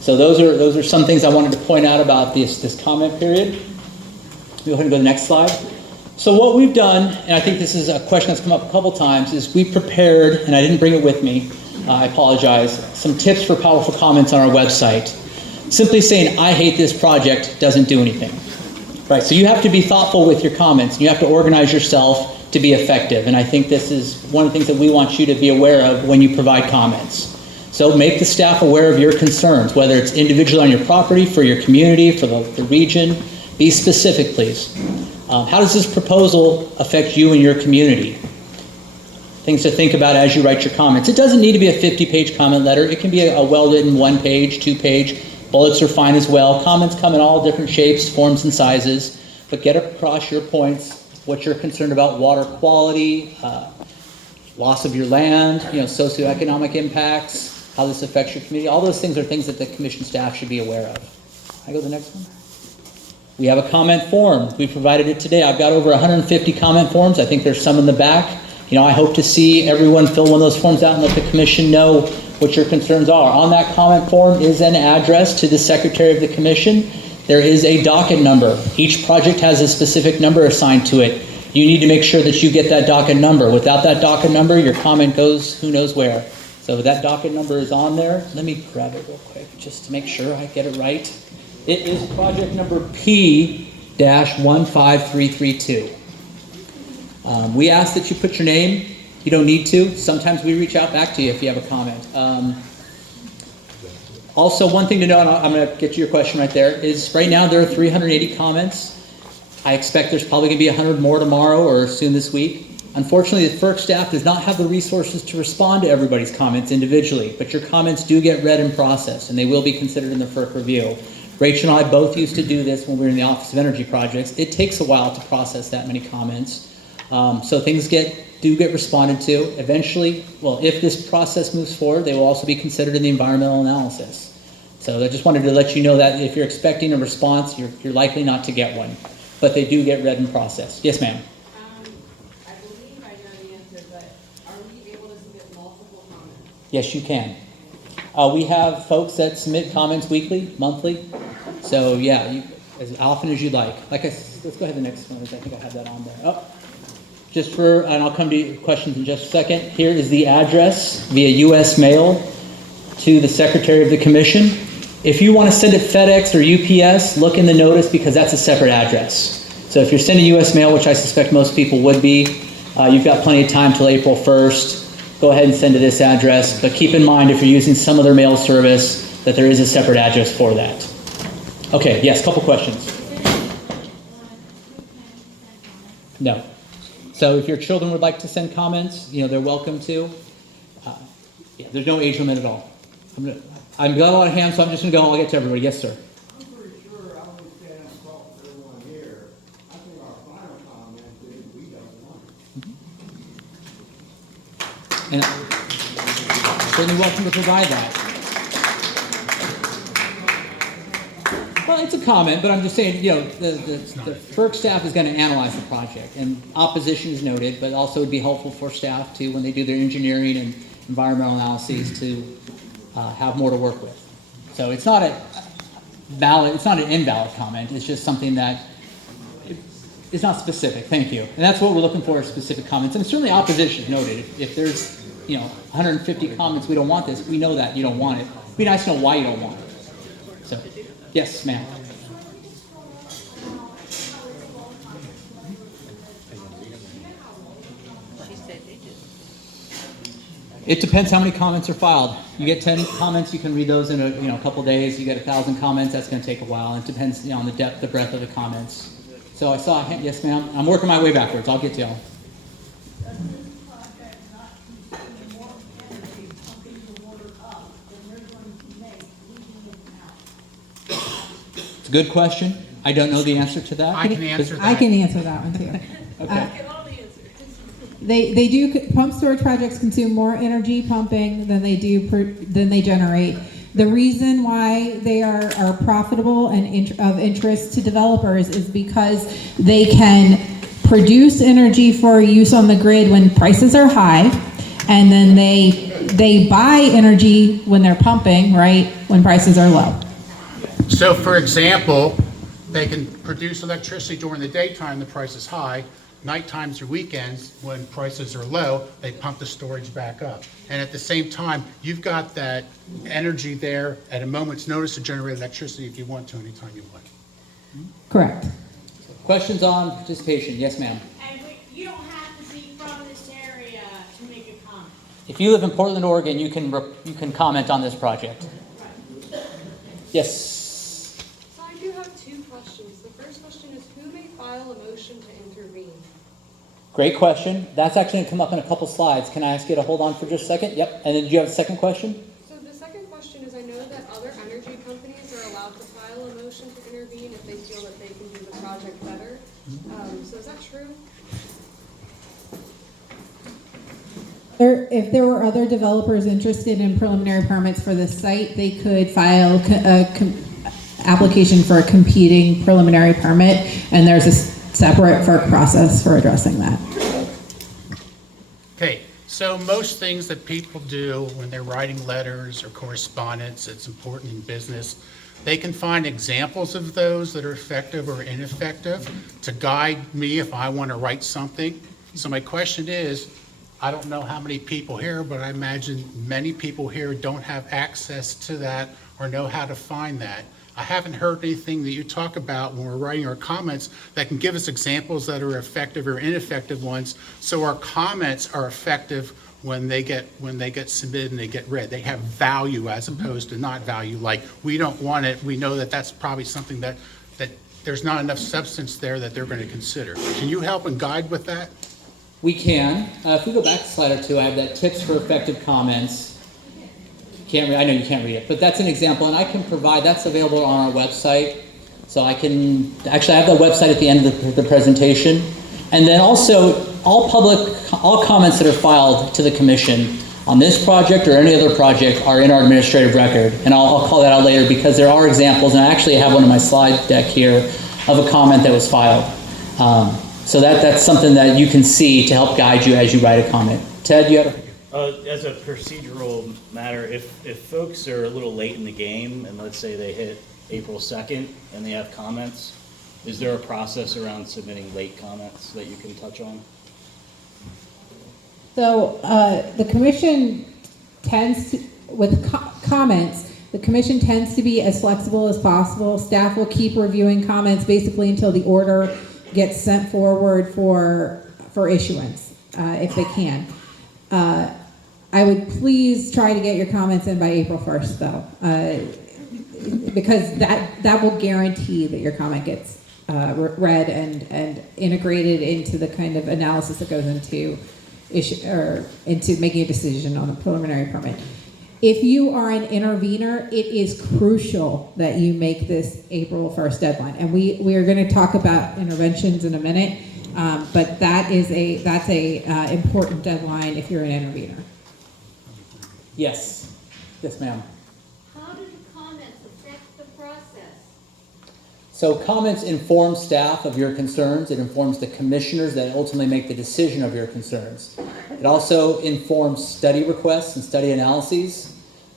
So those are some things I wanted to point out about this comment period. Go ahead and go to the next slide. So what we've done, and I think this is a question that's come up a couple times, is we prepared, and I didn't bring it with me, I apologize, some tips for powerful comments on our website. Simply saying, I hate this project doesn't do anything. Right, so you have to be thoughtful with your comments. You have to organize yourself to be effective. And I think this is one of the things that we want you to be aware of when you provide comments. So make the staff aware of your concerns, whether it's individually on your property, for your community, for the region. Be specific, please. How does this proposal affect you and your community? things to think about as you write your comments. It doesn't need to be a 50-page comment letter. It can be a well-written 1-page, 2-page. Bullets are fine as well. Comments come in all different shapes, forms, and sizes. But get across your points, what you're concerned about, water quality, loss of your land, socioeconomic impacts, how this affects your community. All those things are things that the commission staff should be aware of. Can I go to the next one? We have a comment form. We provided it today. I've got over 150 comment forms. I think there's some in the back. I hope to see everyone fill one of those forms out and let the commission know what your concerns are. On that comment form is an address to the Secretary of the Commission. There is a docket number. Each project has a specific number assigned to it. You need to make sure that you get that docket number. Without that docket number, your comment goes who knows where. So that docket number is on there. Let me grab it real quick just to make sure I get it right. It is project number P-15332. We ask that you put your name. You don't need to. Sometimes we reach out back to you if you have a comment. Also, one thing to know, and I'm going to get to your question right there, is right now there are 380 comments. I expect there's probably going to be 100 more tomorrow or soon this week. Unfortunately, the FERC staff does not have the resources to respond to everybody's comments individually, but your comments do get read and processed, and they will be considered in the FERC review. Rachel and I both used to do this when we were in the Office of Energy Projects. It takes a while to process that many comments. So things do get responded to. Eventually, well, if this process moves forward, they will also be considered in the environmental analysis. So I just wanted to let you know that if you're expecting a response, you're likely not to get one. But they do get read and processed. Yes, ma'am? I believe I know the answer, but are we able to submit multiple comments? Yes, you can. We have folks that submit comments weekly, monthly. So yeah, as often as you'd like. Let's go ahead to the next one. I think I have that on there. And I'll come to your questions in just a second. Here is the address via U.S. mail to the Secretary of the Commission. If you want to send it FedEx or UPS, look in the notice because that's a separate address. So if you're sending U.S. mail, which I suspect most people would be, you've got plenty of time till April 1st. Go ahead and send to this address. But keep in mind, if you're using some other mail service, that there is a separate address for that. Okay, yes, couple questions. No. So if your children would like to send comments, they're welcome to. There's no age limit at all. I've got a lot of hands, so I'm just going to go. I'll get to everybody. Yes, sir. I'm pretty sure I would stand and talk to everyone here. I think our final comment is we don't want it. And certainly welcome to provide that. Well, it's a comment, but I'm just saying, the FERC staff is going to analyze the project, and opposition is noted, but also it would be helpful for staff to, when they do their engineering and environmental analyses, to have more to work with. So it's not an invalid comment. It's just something that is not specific. Thank you. And that's what we're looking for, is specific comments. And certainly opposition is noted. If there's 150 comments, we don't want this. We know that you don't want it. It'd be nice to know why you don't want it. So, yes, ma'am. It depends how many comments are filed. You get 10 comments, you can read those in a couple days. You get 1,000 comments, that's going to take a while. And it depends on the depth, the breadth of the comments. So I saw a hand. Yes, ma'am. I'm working my way backwards. I'll get to y'all. It's a good question. I don't know the answer to that. I can answer that one too. Okay. They do, pump storage projects consume more energy pumping than they generate. The reason why they are profitable and of interest to developers is because they can produce energy for use on the grid when prices are high, and then they buy energy when they're pumping, right, when prices are low. So, for example, they can produce electricity during the daytime, the price is high. Night times or weekends, when prices are low, they pump the storage back up. And at the same time, you've got that energy there at a moment's notice to generate electricity if you want to, anytime you want. Correct. Questions on participation? Yes, ma'am. And you don't have to be from this area to make a comment. If you live in Portland, Oregon, you can comment on this project. Yes. So I do have two questions. The first question is, who may file a motion to intervene? Great question. That's actually going to come up in a couple slides. Can I ask you to hold on for just a second? Yep. And then do you have a second question? So the second question is, I know that other energy companies are allowed to file a motion to intervene if they feel that they can do the project better. So is that true? If there were other developers interested in preliminary permits for this site, they could file application for a competing preliminary permit, and there's a separate FERC process for addressing that. Okay, so most things that people do when they're writing letters or correspondence, it's important in business, they can find examples of those that are effective or ineffective to guide me if I want to write something. So my question is, I don't know how many people here, but I imagine many people here don't have access to that or know how to find that. I haven't heard anything that you talk about when we're writing our comments that can give us examples that are effective or ineffective ones, so our comments are effective when they get submitted and they get read. They have value as opposed to not value. Like, we don't want it, we know that that's probably something that there's not enough substance there that they're going to consider. Can you help and guide with that? We can. If we go back a slide or two, I have that tips for effective comments. I know you can't read it, but that's an example, and I can provide, that's available on our website. So I can, actually I have the website at the end of the presentation. And then also, all comments that are filed to the commission on this project or any other project are in our administrative record. And I'll call that out later because there are examples, and I actually have one in my slide deck here of a comment that was filed. So that's something that you can see to help guide you as you write a comment. Ted, you have a... As a procedural matter, if folks are a little late in the game, and let's say they hit April 2nd and they have comments, is there a process around submitting late comments that you can touch on? So the commission tends to, with comments, the commission tends to be as flexible as possible. Staff will keep reviewing comments basically until the order gets sent forward for issuance, if they can. I would please try to get your comments in by April 1st, though, because that will guarantee that your comment gets read and integrated into the kind of analysis that goes into into making a decision on a preliminary permit. If you are an intervener, it is crucial that you make this April 1st deadline, and we are going to talk about interventions in a minute, but that's a important deadline if you're an intervener. Yes. Yes, ma'am. How do the comments affect the process? So comments inform staff of your concerns. It informs the commissioners that ultimately make the decision of your concerns. It also informs study requests and study analyses.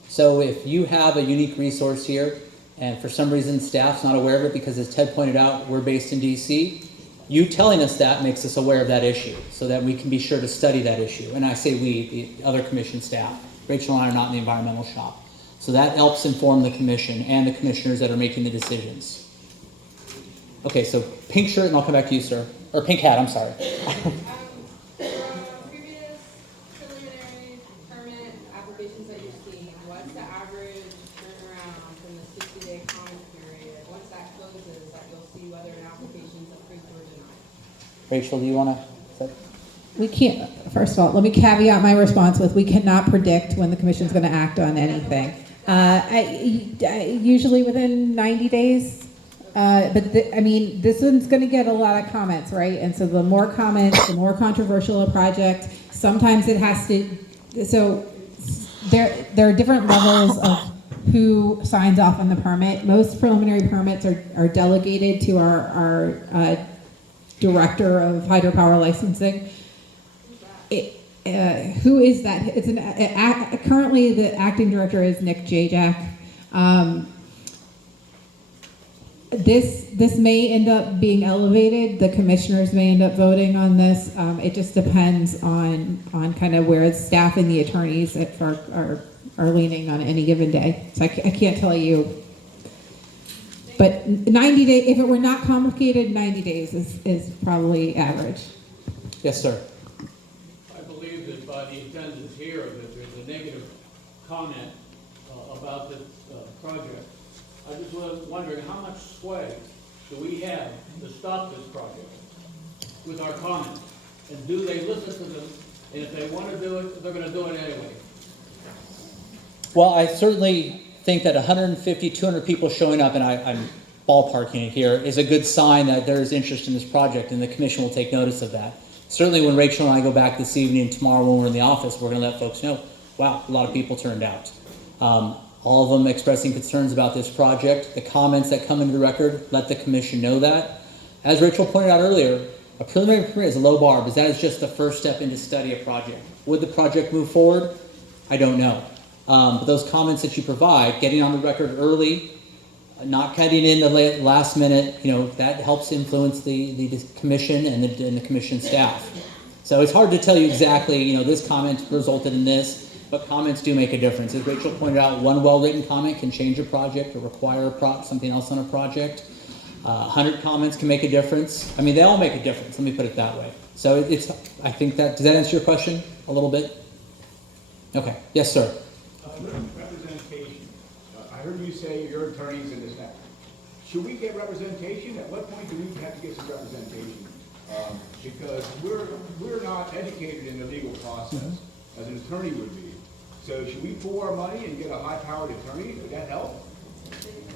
So if you have a unique resource here, and for some reason staff's not aware of it because, as Ted pointed out, we're based in DC, you telling us that makes us aware of that issue so that we can be sure to study that issue. And I say we, the other commission staff. Rachel and I are not in the environmental shop. So that helps inform the commission and the commissioners that are making the decisions. Okay, so pink shirt, and I'll come back to you, sir. Or pink hat, I'm sorry. Previous preliminary permit applications that you've seen, what's the average turnaround from the 60-day comment period? Once that closes, that you'll see whether an application is approved or denied? Rachel, do you want to? We can't, first of all, let me caveat my response with, we cannot predict when the commission's going to act on anything. Usually within 90 days, but this one's going to get a lot of comments, right? And so the more comments, the more controversial a project. Sometimes it has to, so there are different levels of who signs off on the permit. Most preliminary permits are delegated to our director of hydropower licensing. Who is that? It's currently the acting director is Nick Jajak. This may end up being elevated. The commissioners may end up voting on this. It just depends on kind of where the staff and the attorneys at FERC are leaning on any given day. So I can't tell you. But 90 days, if it were not complicated, 90 days is probably average. Yes, sir. I believe that by the attendance here, that there's a negative comment about this project. I just was wondering how much sway do we have to stop this project with our comments? And do they listen to them? And if they want to do it, they're going to do it anyway. Well, I certainly think that 150, 200 people showing up, and I'm ballparking it here, is a good sign that there is interest in this project, and the commission will take notice of that. Certainly when Rachel and I go back this evening and tomorrow when we're in the office, we're going to let folks know, wow, a lot of people turned out. All of them expressing concerns about this project. The comments that come into the record let the commission know that. As Rachel pointed out earlier, a preliminary permit is a low bar, because that is just the first step into study a project. Would the project move forward? I don't know. But those comments that you provide, getting on the record early, not cutting in the last minute, that helps influence the commission and the commission staff. So it's hard to tell you exactly, this comment resulted in this, but comments do make a difference. As Rachel pointed out, one well-written comment can change a project or require something else on a project. 100 comments can make a difference. I mean, they all make a difference. Let me put it that way. So I think does that answer your question a little bit? Okay. Yes, sir. Representation. I heard you say your attorneys in this now. Should we get representation? At what point do we have to get some representation? Because we're not educated in the legal process as an attorney would be. So should we pour our money and get a high-powered attorney? Would that help?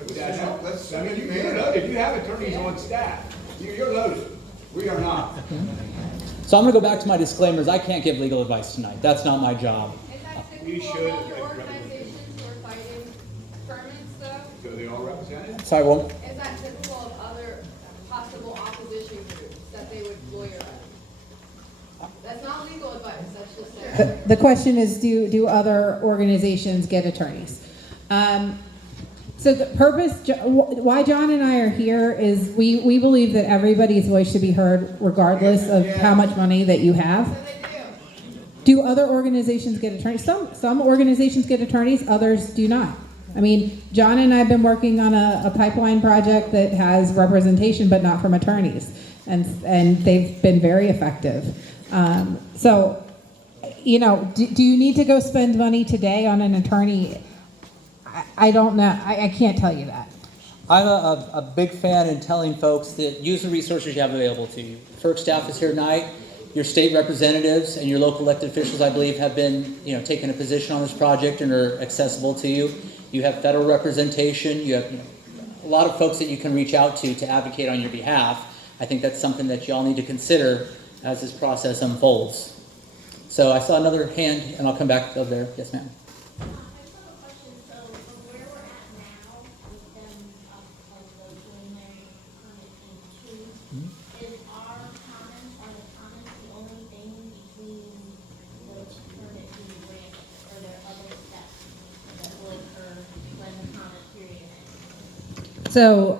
Would that help? I mean, you're loaded. You have attorneys on staff. You're loaded. We are not. So I'm going to go back to my disclaimers. I can't give legal advice tonight. That's not my job. We should. Other organizations who are fighting permits, though? So they all represented? Sorry, well. Is that typical of other possible opposition groups that they would lawyer up? That's not legal advice. That's just their. The question is, do other organizations get attorneys? So the purpose, why John and I are here is we believe that everybody's voice should be heard regardless of how much money that you have. Do other organizations get attorneys? Some organizations get attorneys, others do not. I mean, John and I have been working on a pipeline project that has representation, but not from attorneys, and they've been very effective. So, do you need to go spend money today on an attorney? I don't know. I can't tell you that. I'm a big fan in telling folks that use the resources you have available to you. FERC staff is here tonight. Your state representatives and your local elected officials, I believe, have been, taking a position on this project and are accessible to you. You have federal representation. You have a lot of folks that you can reach out to advocate on your behalf. I think that's something that you all need to consider as this process unfolds. So I saw another hand, and I'll come back over there. Yes, ma'am. So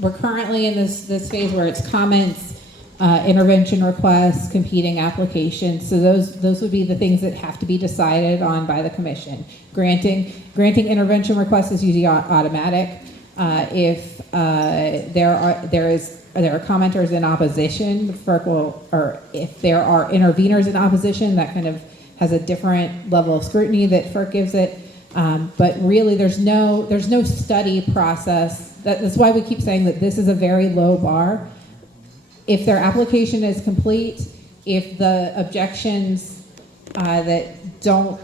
we're currently in this phase where it's comments, intervention requests, competing applications. So those would be the things that have to be decided on by the commission. Granting intervention requests is usually automatic. If there are commenters in opposition, FERC will, or if there are interveners in opposition, that kind of has a different level of scrutiny that FERC gives it. But really, there's no study process. That's why we keep saying that this is a very low bar. If their application is complete, if the objections that don't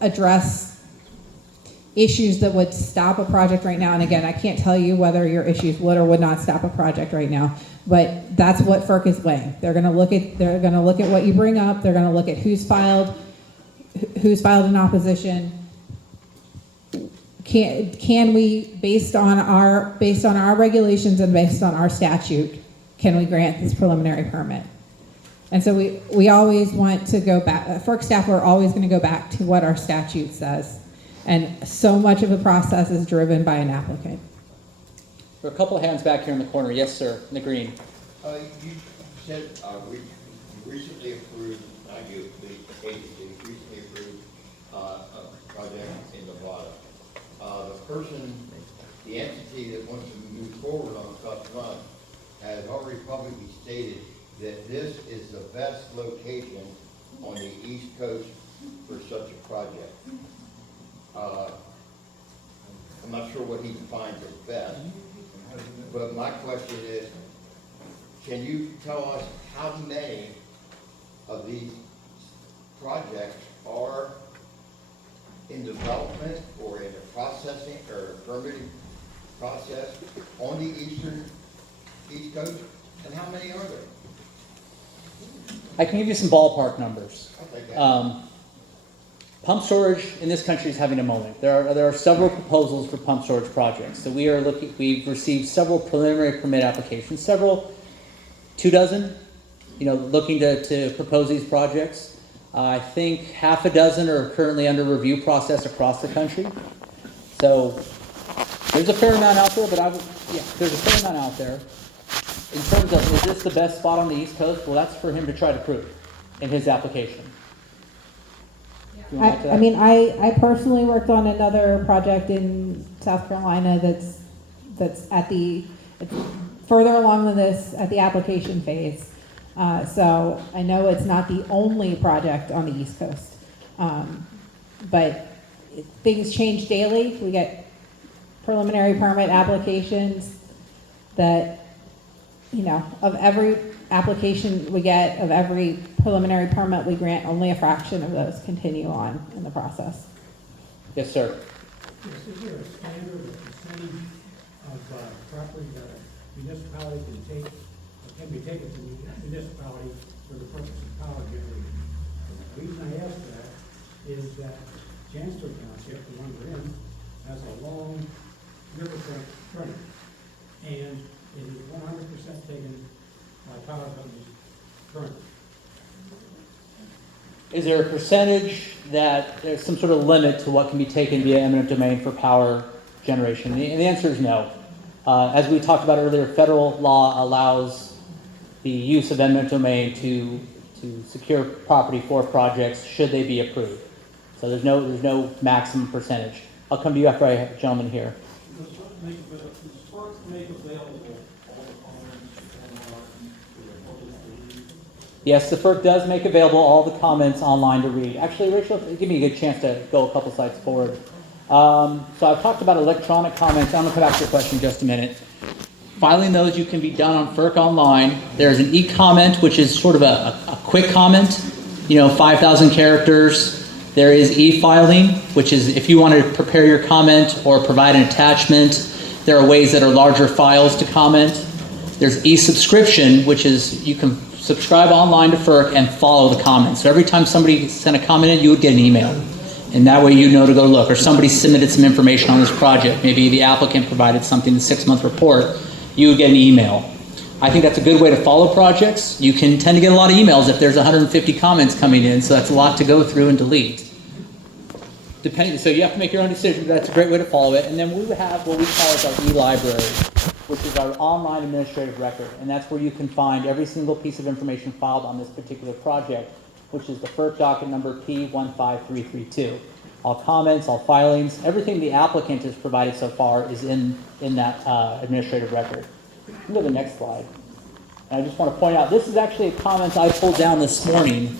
address issues that would stop a project right now, and again, I can't tell you whether your issues would or would not stop a project right now, but that's what FERC is weighing. They're going to look at what you bring up. They're going to look at who's filed in opposition. Can we, based on our regulations and based on our statute, can we grant this preliminary permit? And so we always want to go back. FERC staff are always going to go back to what our statute says, and so much of the process is driven by an applicant. There are a couple of hands back here in the corner. Yes, sir, in the green. You said we recently approved. The agency recently approved a project in Nevada. The entity that wants to move forward on Cup Run has already publicly stated that this is the best location on the East Coast for such a project. I'm not sure what he defines as best, but my question is, can you tell us how many of these projects are in development or in the processing or permitting process on the East Coast, and how many are there? I can give you some ballpark numbers. Okay, okay. Pump storage in this country is having a moment. There are several proposals for pump storage projects. So we've received several preliminary permit applications, 24, looking to propose these projects. I think half a dozen are currently under review process across the country. So there's a fair amount out there, there's a fair amount out there. In terms of, is this the best spot on the East Coast? Well, that's for him to try to prove in his application. I personally worked on another project in South Carolina that's it's further along than this at the application phase. So I know it's not the only project on the East Coast. But things change daily. We get preliminary permit applications that, of every application we get, of every preliminary permit we grant, only a fraction of those continue on in the process. Yes, sir. Yes, is there a standard or percentage of property that a municipality can take, or can be taken from the municipality for the purpose of power generation? The reason I ask that is that Chancellor Township, the one we're in, has a long riverfront frontage, and it is 100% taken by power companies currently. Is there a percentage that there's some sort of limit to what can be taken via eminent domain for power generation? And the answer is no. As we talked about earlier, federal law allows the use of eminent domain to secure property for projects should they be approved. So there's no maximum percentage. I'll come to you after I have a gentleman here. Does FERC make available all the comments Yes, the FERC does make available all the comments online to read. Actually, Rachel, give me a good chance to go a couple slides forward. So I've talked about electronic comments. I'm going to come back to your question in just a minute. Filing those can be done on FERC online. There's an e-comment, which is sort of a quick comment, 5,000 characters. There is e-filing, which is if you want to prepare your comment or provide an attachment. There are ways that are larger files to comment. There's e-subscription, which is you can subscribe online to FERC and follow the comments. So every time somebody sent a comment in, you would get an email. And that way you know to go look. Or somebody submitted some information on this project. Maybe the applicant provided something in the 6-month report. You would get an email. I think that's a good way to follow projects. You can tend to get a lot of emails if there's 150 comments coming in, so that's a lot to go through and delete. So you have to make your own decision, but that's a great way to follow it. And then we have what we call as our e-library, which is our online administrative record. And that's where you can find every single piece of information filed on this particular project, which is the FERC docket number P15332. All comments, all filings, everything the applicant has provided so far is in that administrative record. Go to the next slide. And I just want to point out, this is actually a comment I pulled down this morning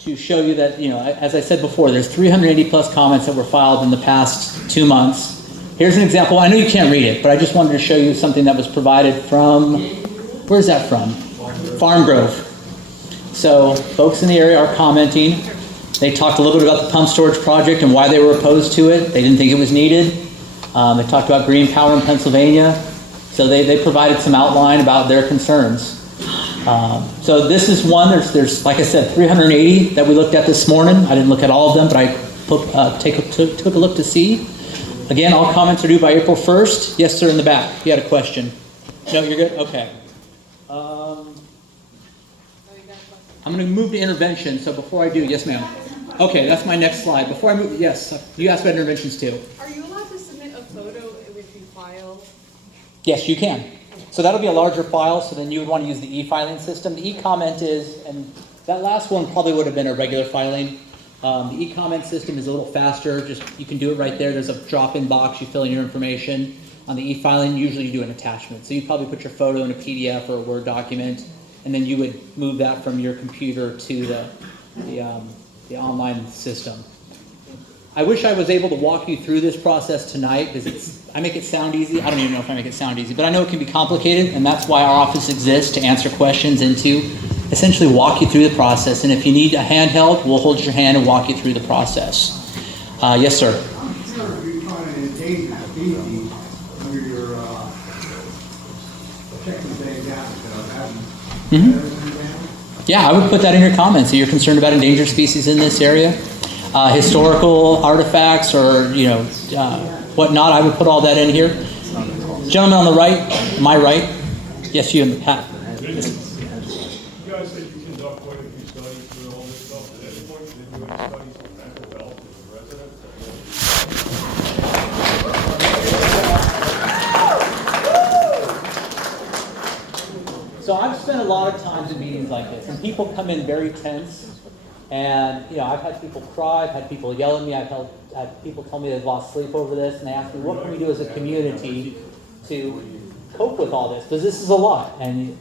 to show you that, as I said before, there's 380 plus comments that were filed in the past 2 months. Here's an example. I know you can't read it, but I just wanted to show you something that was provided from, where's that from? Farm Grove. So folks in the area are commenting. They talked a little bit about the pump storage project and why they were opposed to it. They didn't think it was needed. They talked about green power in Pennsylvania. So they provided some outline about their concerns. So this is one, there's like I said, 380 that we looked at this morning. I didn't look at all of them, but I took a look to see. Again, all comments are due by April 1st. Yes, sir, in the back. You had a question. No, you're good? Okay. I'm going to move to intervention, so before I do, yes, ma'am. Okay, that's my next slide. Before I move, yes, you asked about interventions too. Are you allowed to submit a photo if you file? Yes, you can. So that'll be a larger file, so then you would want to use the e-filing system. The e-comment is, and that last one probably would have been a regular filing. The e-comment system is a little faster. Just you can do it right there. There's a drop-in box. You fill in your information. On the e-filing, usually you do an attachment. So you probably put your photo in a PDF or a Word document, and then you would move that from your computer to the online system. I wish I was able to walk you through this process tonight, because I make it sound easy. I don't even know if I make it sound easy, but I know it can be complicated, and that's why our office exists, to answer questions and to essentially walk you through the process. And if you need a handheld, we'll hold your hand and walk you through the process. Yes, sir. I'm sure if you're trying to endanger species under your checking things out, Yeah, I would put that in your comments, that you're concerned about endangered species in this area. Historical artifacts or, whatnot, I would put all that in here. Gentleman on the right, my right. Yes, you in the path. You guys said you conduct quite a few studies with all this stuff. At any point, did you do any studies on mental health of the residents? So I've spent a lot of times in meetings like this, and people come in very tense. And, I've had people cry, I've had people yell at me, I've had people tell me they've lost sleep over this, and they ask me, what can we do as a community to cope with all this? Because this is a lot. And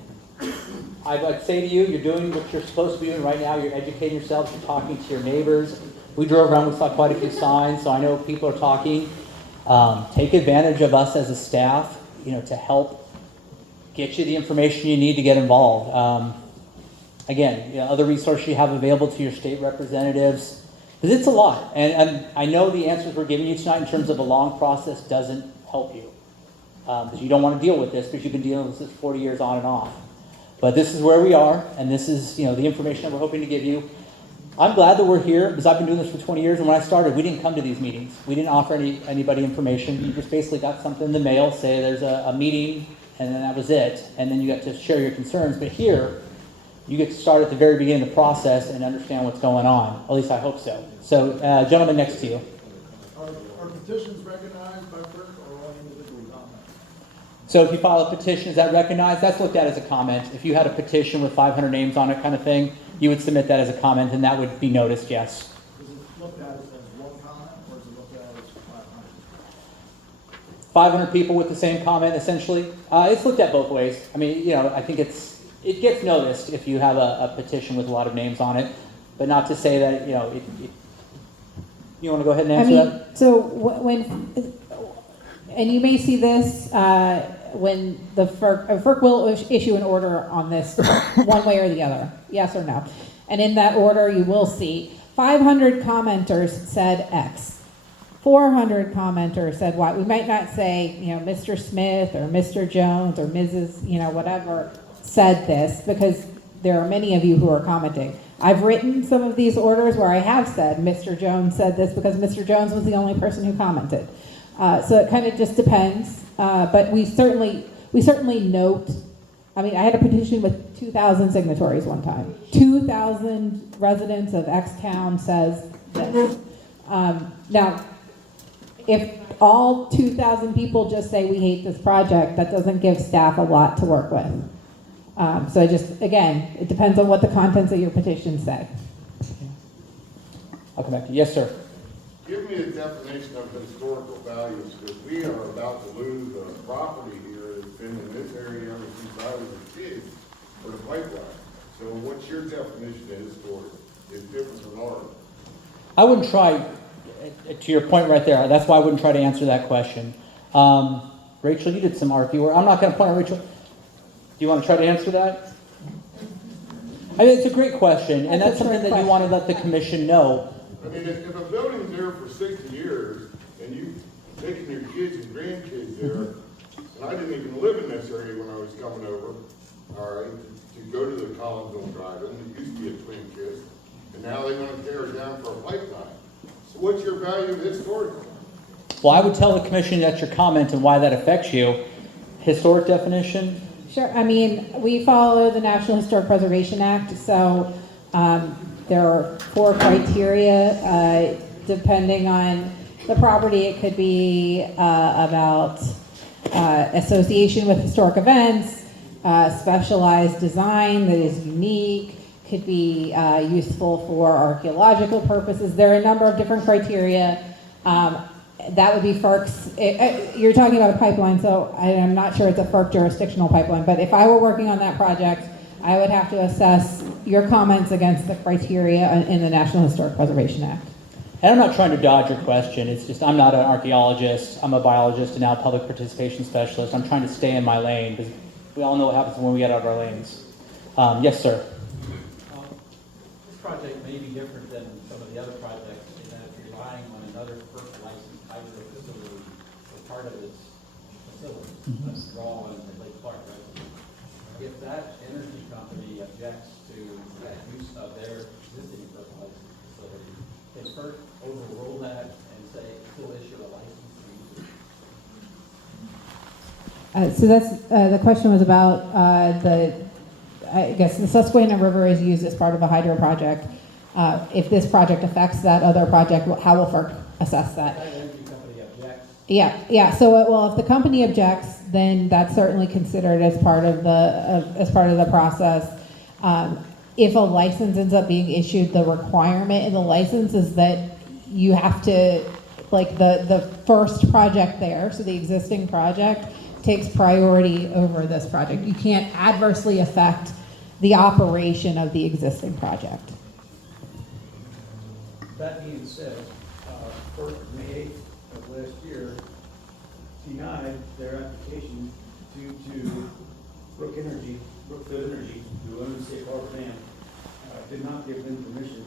I'd say to you, you're doing what you're supposed to be doing right now. You're educating yourselves, you're talking to your neighbors. We drove around, we saw quite a few signs, so I know people are talking. Take advantage of us as a staff, to help get you the information you need to get involved. Again, other resources you have available to your state representatives, because it's a lot. And I know the answers we're giving you tonight in terms of a long process doesn't help you, because you don't want to deal with this, because you've been dealing with this 40 years on and off. But this is where we are, and this is the information that we're hoping to give you. I'm glad that we're here, because I've been doing this for 20 years, and when I started, we didn't come to these meetings. We didn't offer anybody information. You just basically got something in the mail, say there's a meeting, and then that was it. And then you got to share your concerns. But here, you get to start at the very beginning of the process and understand what's going on. At least I hope so. So, gentleman next to you. Are petitions recognized by FERC or only individual comments? So if you file a petition, is that recognized? That's looked at as a comment. If you had a petition with 500 names on it kind of thing, you would submit that as a comment, and that would be noticed, yes. Is it looked at as one comment, or is it looked at as 500? 500 people with the same comment, essentially. It's looked at both ways. I mean, I think it gets noticed if you have a petition with a lot of names on it, but not to say that, you want to go ahead and answer that? So and you may see this when the FERC will issue an order on this one way or the other, yes or no. And in that order, you will see 500 commenters said X. 400 commenters said Y. We might not say, Mr. Smith or Mr. Jones or Mrs. Whatever said this, because there are many of you who are commenting. I've written some of these orders where I have said Mr. Jones said this because Mr. Jones was the only person who commented. So it kind of just depends, but we certainly note. I mean, I had a petition with 2,000 signatories one time. 2,000 residents of X town says this. Now, if all 2,000 people just say we hate this project, that doesn't give staff a lot to work with. So again, it depends on what the contents of your petition say. I'll come back to you. Yes, sir. Give me a definition of historical values, because we are about to lose a property here that's been in this area ever since I was a kid for the pipeline. So what's your definition of historic? It's different from ours. I wouldn't try, to your point right there, that's why I wouldn't try to answer that question. Rachel, you did some RP work. I'm not going to point at Rachel. Do you want to try to answer that? I mean, it's a great question, and that's something that you want to let the commission know. I mean, if a building's there for 60 years, and you've taken your kids and grandkids there, and I didn't even live in this area when I was coming over, all right, to go to the Collinsville Drive-In, it used to be a Twin Kiss, and now they want to tear it down for a pipeline. So what's your value of historical? Well, I would tell the commission that's your comment and why that affects you. Historic definition? Sure. I mean, we follow the National Historic Preservation Act, so there are 4 criteria depending on the property. It could be about association with historic events, specialized design that is unique, could be useful for archaeological purposes. There are a number of different criteria. That would be FERC's. You're talking about a pipeline, so I'm not sure it's a FERC jurisdictional pipeline, but if I were working on that project, I would have to assess your comments against the criteria in the National Historic Preservation Act. And I'm not trying to dodge your question. It's just I'm not an archaeologist. I'm a biologist and now a public participation specialist. I'm trying to stay in my lane because we all know what happens when we get out of our lanes. Yes, sir. This project may be different than some of the other projects in that it's relying on another FERC licensed hydro facility for part of its facility. That's draw on Lake Clark, right? If that energy company objects to that use of their existing FERC licensed facility, can FERC overrule that and say still issue a license to use it? So that's, the question was about I guess the Susquehanna River is used as part of a hydro project. If this project affects that other project, how will FERC assess that? That energy company objects. Yeah. So, well, if the company objects, then that's certainly considered as part of the process. If a license ends up being issued, the requirement in the license is that you have to, like the first project there, so the existing project, takes priority over this project. You can't adversely affect the operation of the existing project. That being said, FERC, May 8th of last year, denied their application due to Brookfield Energy, who owns the Safe Harbor Dam, did not give them permission,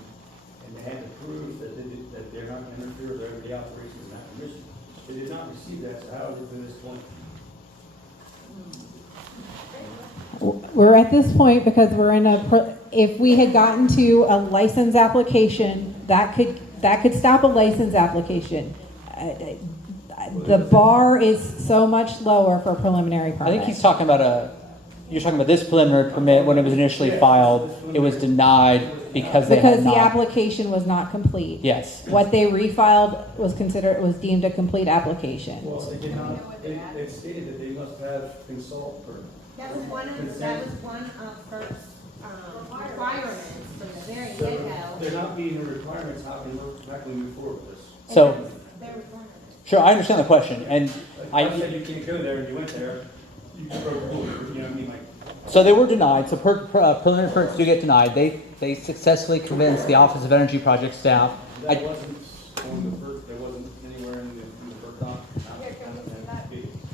and they had to prove that they're not going to interfere with the operations of that permission. They did not receive that, so how is it to this point? We're at this point because we're in if we had gotten to a license application, that could stop a license application. The bar is so much lower for preliminary permit. I think he's talking about you're talking about this preliminary permit when it was initially filed. It was denied because the application was not complete. Yes. What they refiled was deemed a complete application. Well, they did not, they stated that they must have consult permit. That was one of FERC's requirements from the very So get-go. they're not meeting the requirements, how can we move forward with this? So, sure, I understand the question, and I said you can't go there, and you went there, you broke the rule, you know what I mean, like. So they were denied. So preliminary permits do get denied. They successfully convinced the Office of Energy Project staff. That wasn't on the FERC, there wasn't anywhere in the FERC doc.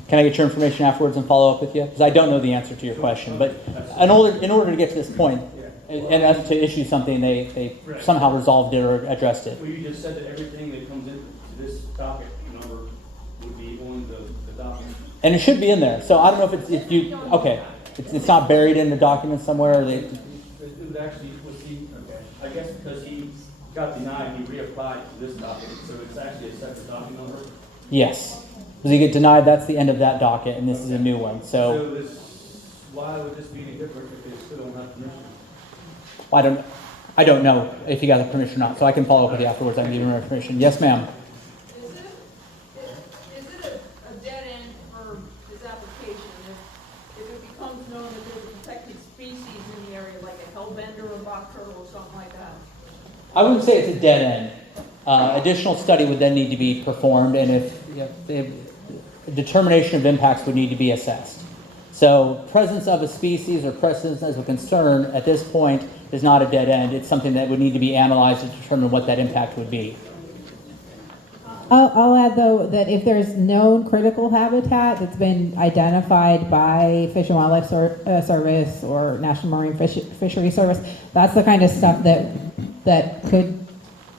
Can I get your information afterwards and follow up with you? Because I don't know the answer to your question. But in order to get to this point, and as to issue something, they somehow resolved it or addressed it. Well, you just said that everything that comes into this docket number would be on the document. And it should be in there. So I don't know if okay. It's not buried in the document somewhere. It actually was I guess because he got denied, he reapplied to this document, so it's actually a separate document number. Yes. Because you get denied, that's the end of that docket, and this is a new one. So why would this be any different if they still don't have permission? I don't know if you got the permission or not. So I can follow up with you afterwards. I can give you more information. Yes, ma'am. Is it a dead end for this application if it becomes known that there's a protected species in the area, like a hellbender or rock turtle or something like that? I wouldn't say it's a dead end. Additional study would then need to be performed, and if determination of impacts would need to be assessed. So presence of a species or presence as a concern at this point is not a dead end. It's something that would need to be analyzed to determine what that impact would be. I'll add, though, that if there's known critical habitat that's been identified by Fish and Wildlife Service or National Marine Fisheries Service, that's the kind of stuff that could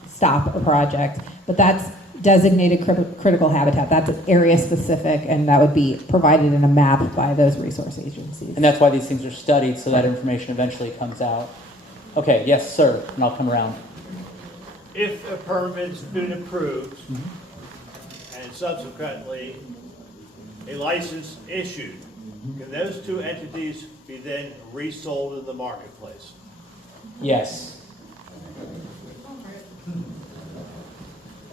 stop a project. But that's designated critical habitat. That's area specific, and that would be provided in a map by those resource agencies. And that's why these things are studied, so that information eventually comes out. Okay, yes, sir, and I'll come around. If a permit's been approved and subsequently a license issued, can those two entities be then resold in the marketplace? Yes.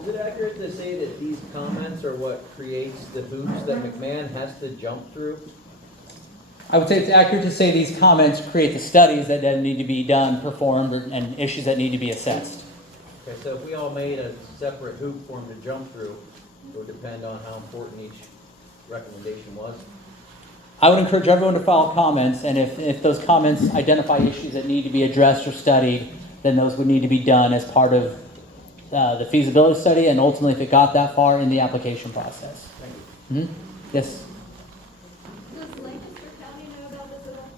Is it accurate to say that these comments are what creates the hoops that McMahon has to jump through? I would say it's accurate to say these comments create the studies that then need to be done, performed, and issues that need to be assessed. Okay, so if we all made a separate hoop for him to jump through, it would depend on how important each recommendation was? I would encourage everyone to file comments, and if those comments identify issues that need to be addressed or studied, then those would need to be done as part of the feasibility study, and ultimately if it got that far in the application process. Thank you. Yes? Does Lancaster County know about this at all?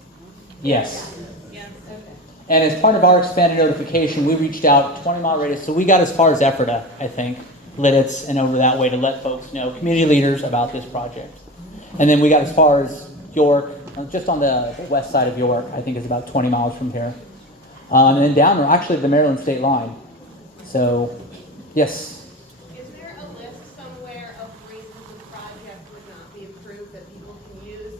Yes. Yes. Okay. And as part of our expanded notification, we reached out 20-mile radius. So we got as far as Ephrata, I think, Lidditz, and over that way to let folks know, community leaders, about this project. And then we got as far as York, just on the west side of York, I think is about 20 miles from here. And then down, actually the Maryland state line. So, yes. Is there a list somewhere of reasons the project would not be approved that people can use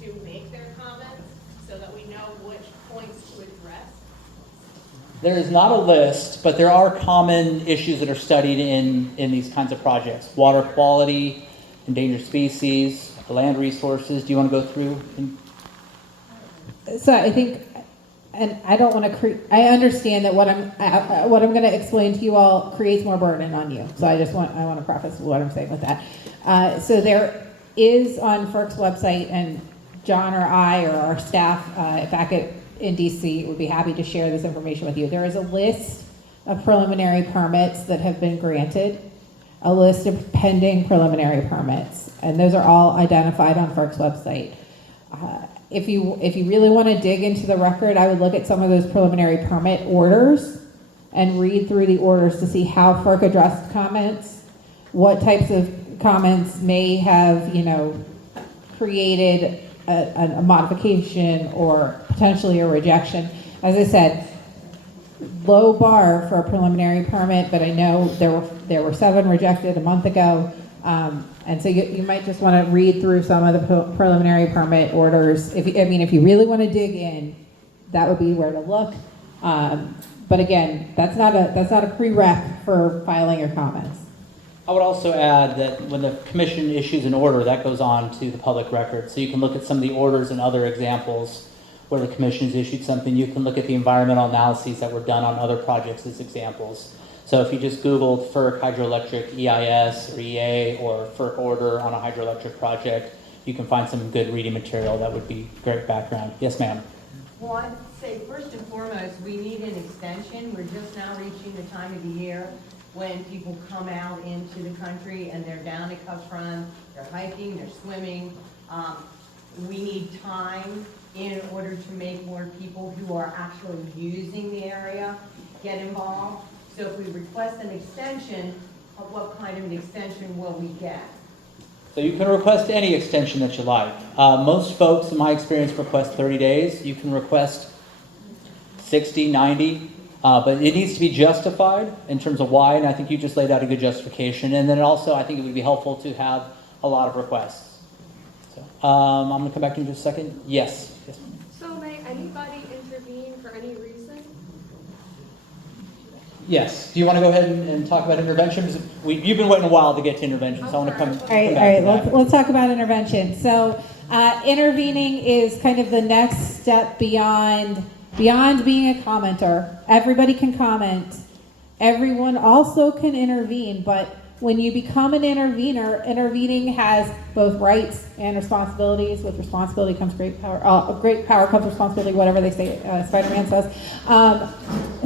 to make their comments so that we know which points to address? There is not a list, but there are common issues that are studied in these kinds of projects. Water quality, endangered species, land resources. Do you want to go through? So I think, and I don't want to I understand that what I'm going to explain to you all creates more burden on you. So I want to preface what I'm saying with that. So there is on FERC's website, and John or I or our staff back in DC would be happy to share this information with you. There is a list of preliminary permits that have been granted, a list of pending preliminary permits, and those are all identified on FERC's website. If you really want to dig into the record, I would look at some of those preliminary permit orders and read through the orders to see how FERC addressed comments, what types of comments may have, created a modification or potentially a rejection. As I said, low bar for a preliminary permit, but I know there were 7 rejected a month ago. And so you might just want to read through some of the preliminary permit orders. If you really want to dig in, that would be where to look. But again, that's not a prereq for filing your comments. I would also add that when the commission issues an order, that goes on to the public record. So you can look at some of the orders and other examples where the commission has issued something. You can look at the environmental analyses that were done on other projects as examples. So if you just Googled FERC hydroelectric EIS or EA or FERC order on a hydroelectric project, you can find some good reading material that would be great background. Yes, ma'am. Well, I'd say first and foremost, we need an extension. We're just now reaching the time of the year when people come out into the country and they're down at Cubs Run, they're hiking, they're swimming. We need time in order to make more people who are actually using the area get involved. So if we request an extension, of what kind of an extension will we get? So you can request any extension that you like. Most folks, in my experience, request 30 days. You can request 60, 90, but it needs to be justified in terms of why, and I think you just laid out a good justification. And then also, I think it would be helpful to have a lot of requests. So, I'm going to come back to you in just a second. Yes. Yes. So may anybody intervene for any reason? Yes. Do you want to go ahead and talk about intervention? Because you've been waiting a while to get to intervention, so I want to come back to that. Let's talk about intervention. So intervening is kind of the next step beyond being a commenter. Everybody can comment. Everyone also can intervene, but when you become an intervener, intervening has both rights and responsibilities. With responsibility comes great power. Great power comes responsibility, whatever they say, Spider-Man says.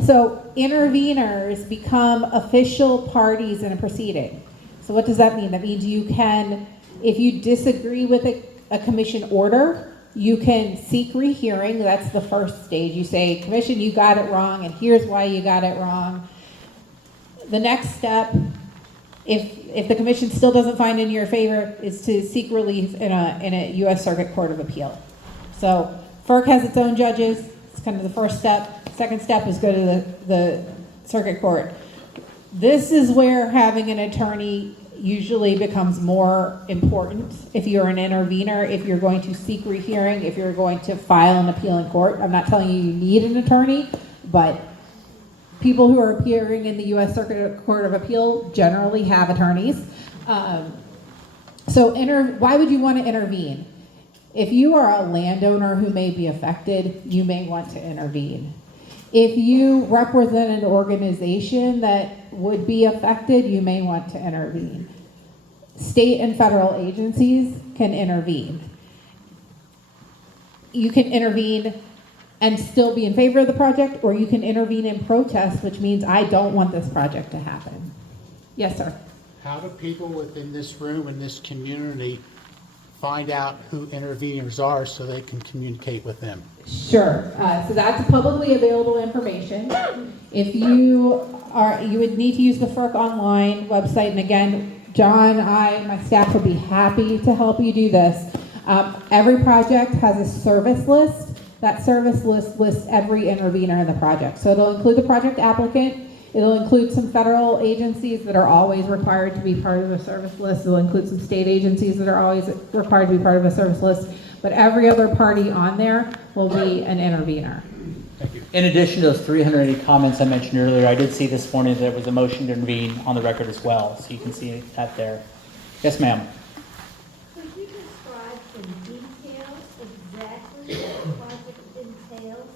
So interveners become official parties in a proceeding. So what does that mean? That means you can, if you disagree with a commission order, you can seek rehearing. That's the first stage. You say, commission, you got it wrong, and here's why you got it wrong. The next step, if the commission still doesn't find in your favor, is to seek relief in a U.S. Circuit Court of Appeal. So FERC has its own judges. It's kind of the first step. Second step is go to the circuit court. This is where having an attorney usually becomes more important if you're an intervener, if you're going to seek rehearing, if you're going to file an appeal in court. I'm not telling you need an attorney, but people who are appearing in the U.S. Circuit Court of Appeal generally have attorneys. Why would you want to intervene? If you are a landowner who may be affected, you may want to intervene. If you represent an organization that would be affected, you may want to intervene. State and federal agencies can intervene. You can intervene and still be in favor of the project, or you can intervene in protest, which means I don't want this project to happen. Yes, sir. How do people within this room and this community find out who interveners are so they can communicate with them? Sure. So that's publicly available information. If you would need to use the FERC online website, and again, John, my staff would be happy to help you do this. Every project has a service list. That service list lists every intervener in the project. So it'll include the project applicant. It'll include some federal agencies that are always required to be part of the service list. It'll include some state agencies that are always required to be part of a service list. But every other party on there will be an intervener. In addition to those 380 comments I mentioned earlier, I did see this morning that there was a motion to intervene on the record as well, so you can see that there. Yes, ma'am. Could you describe in detail exactly what the project entails?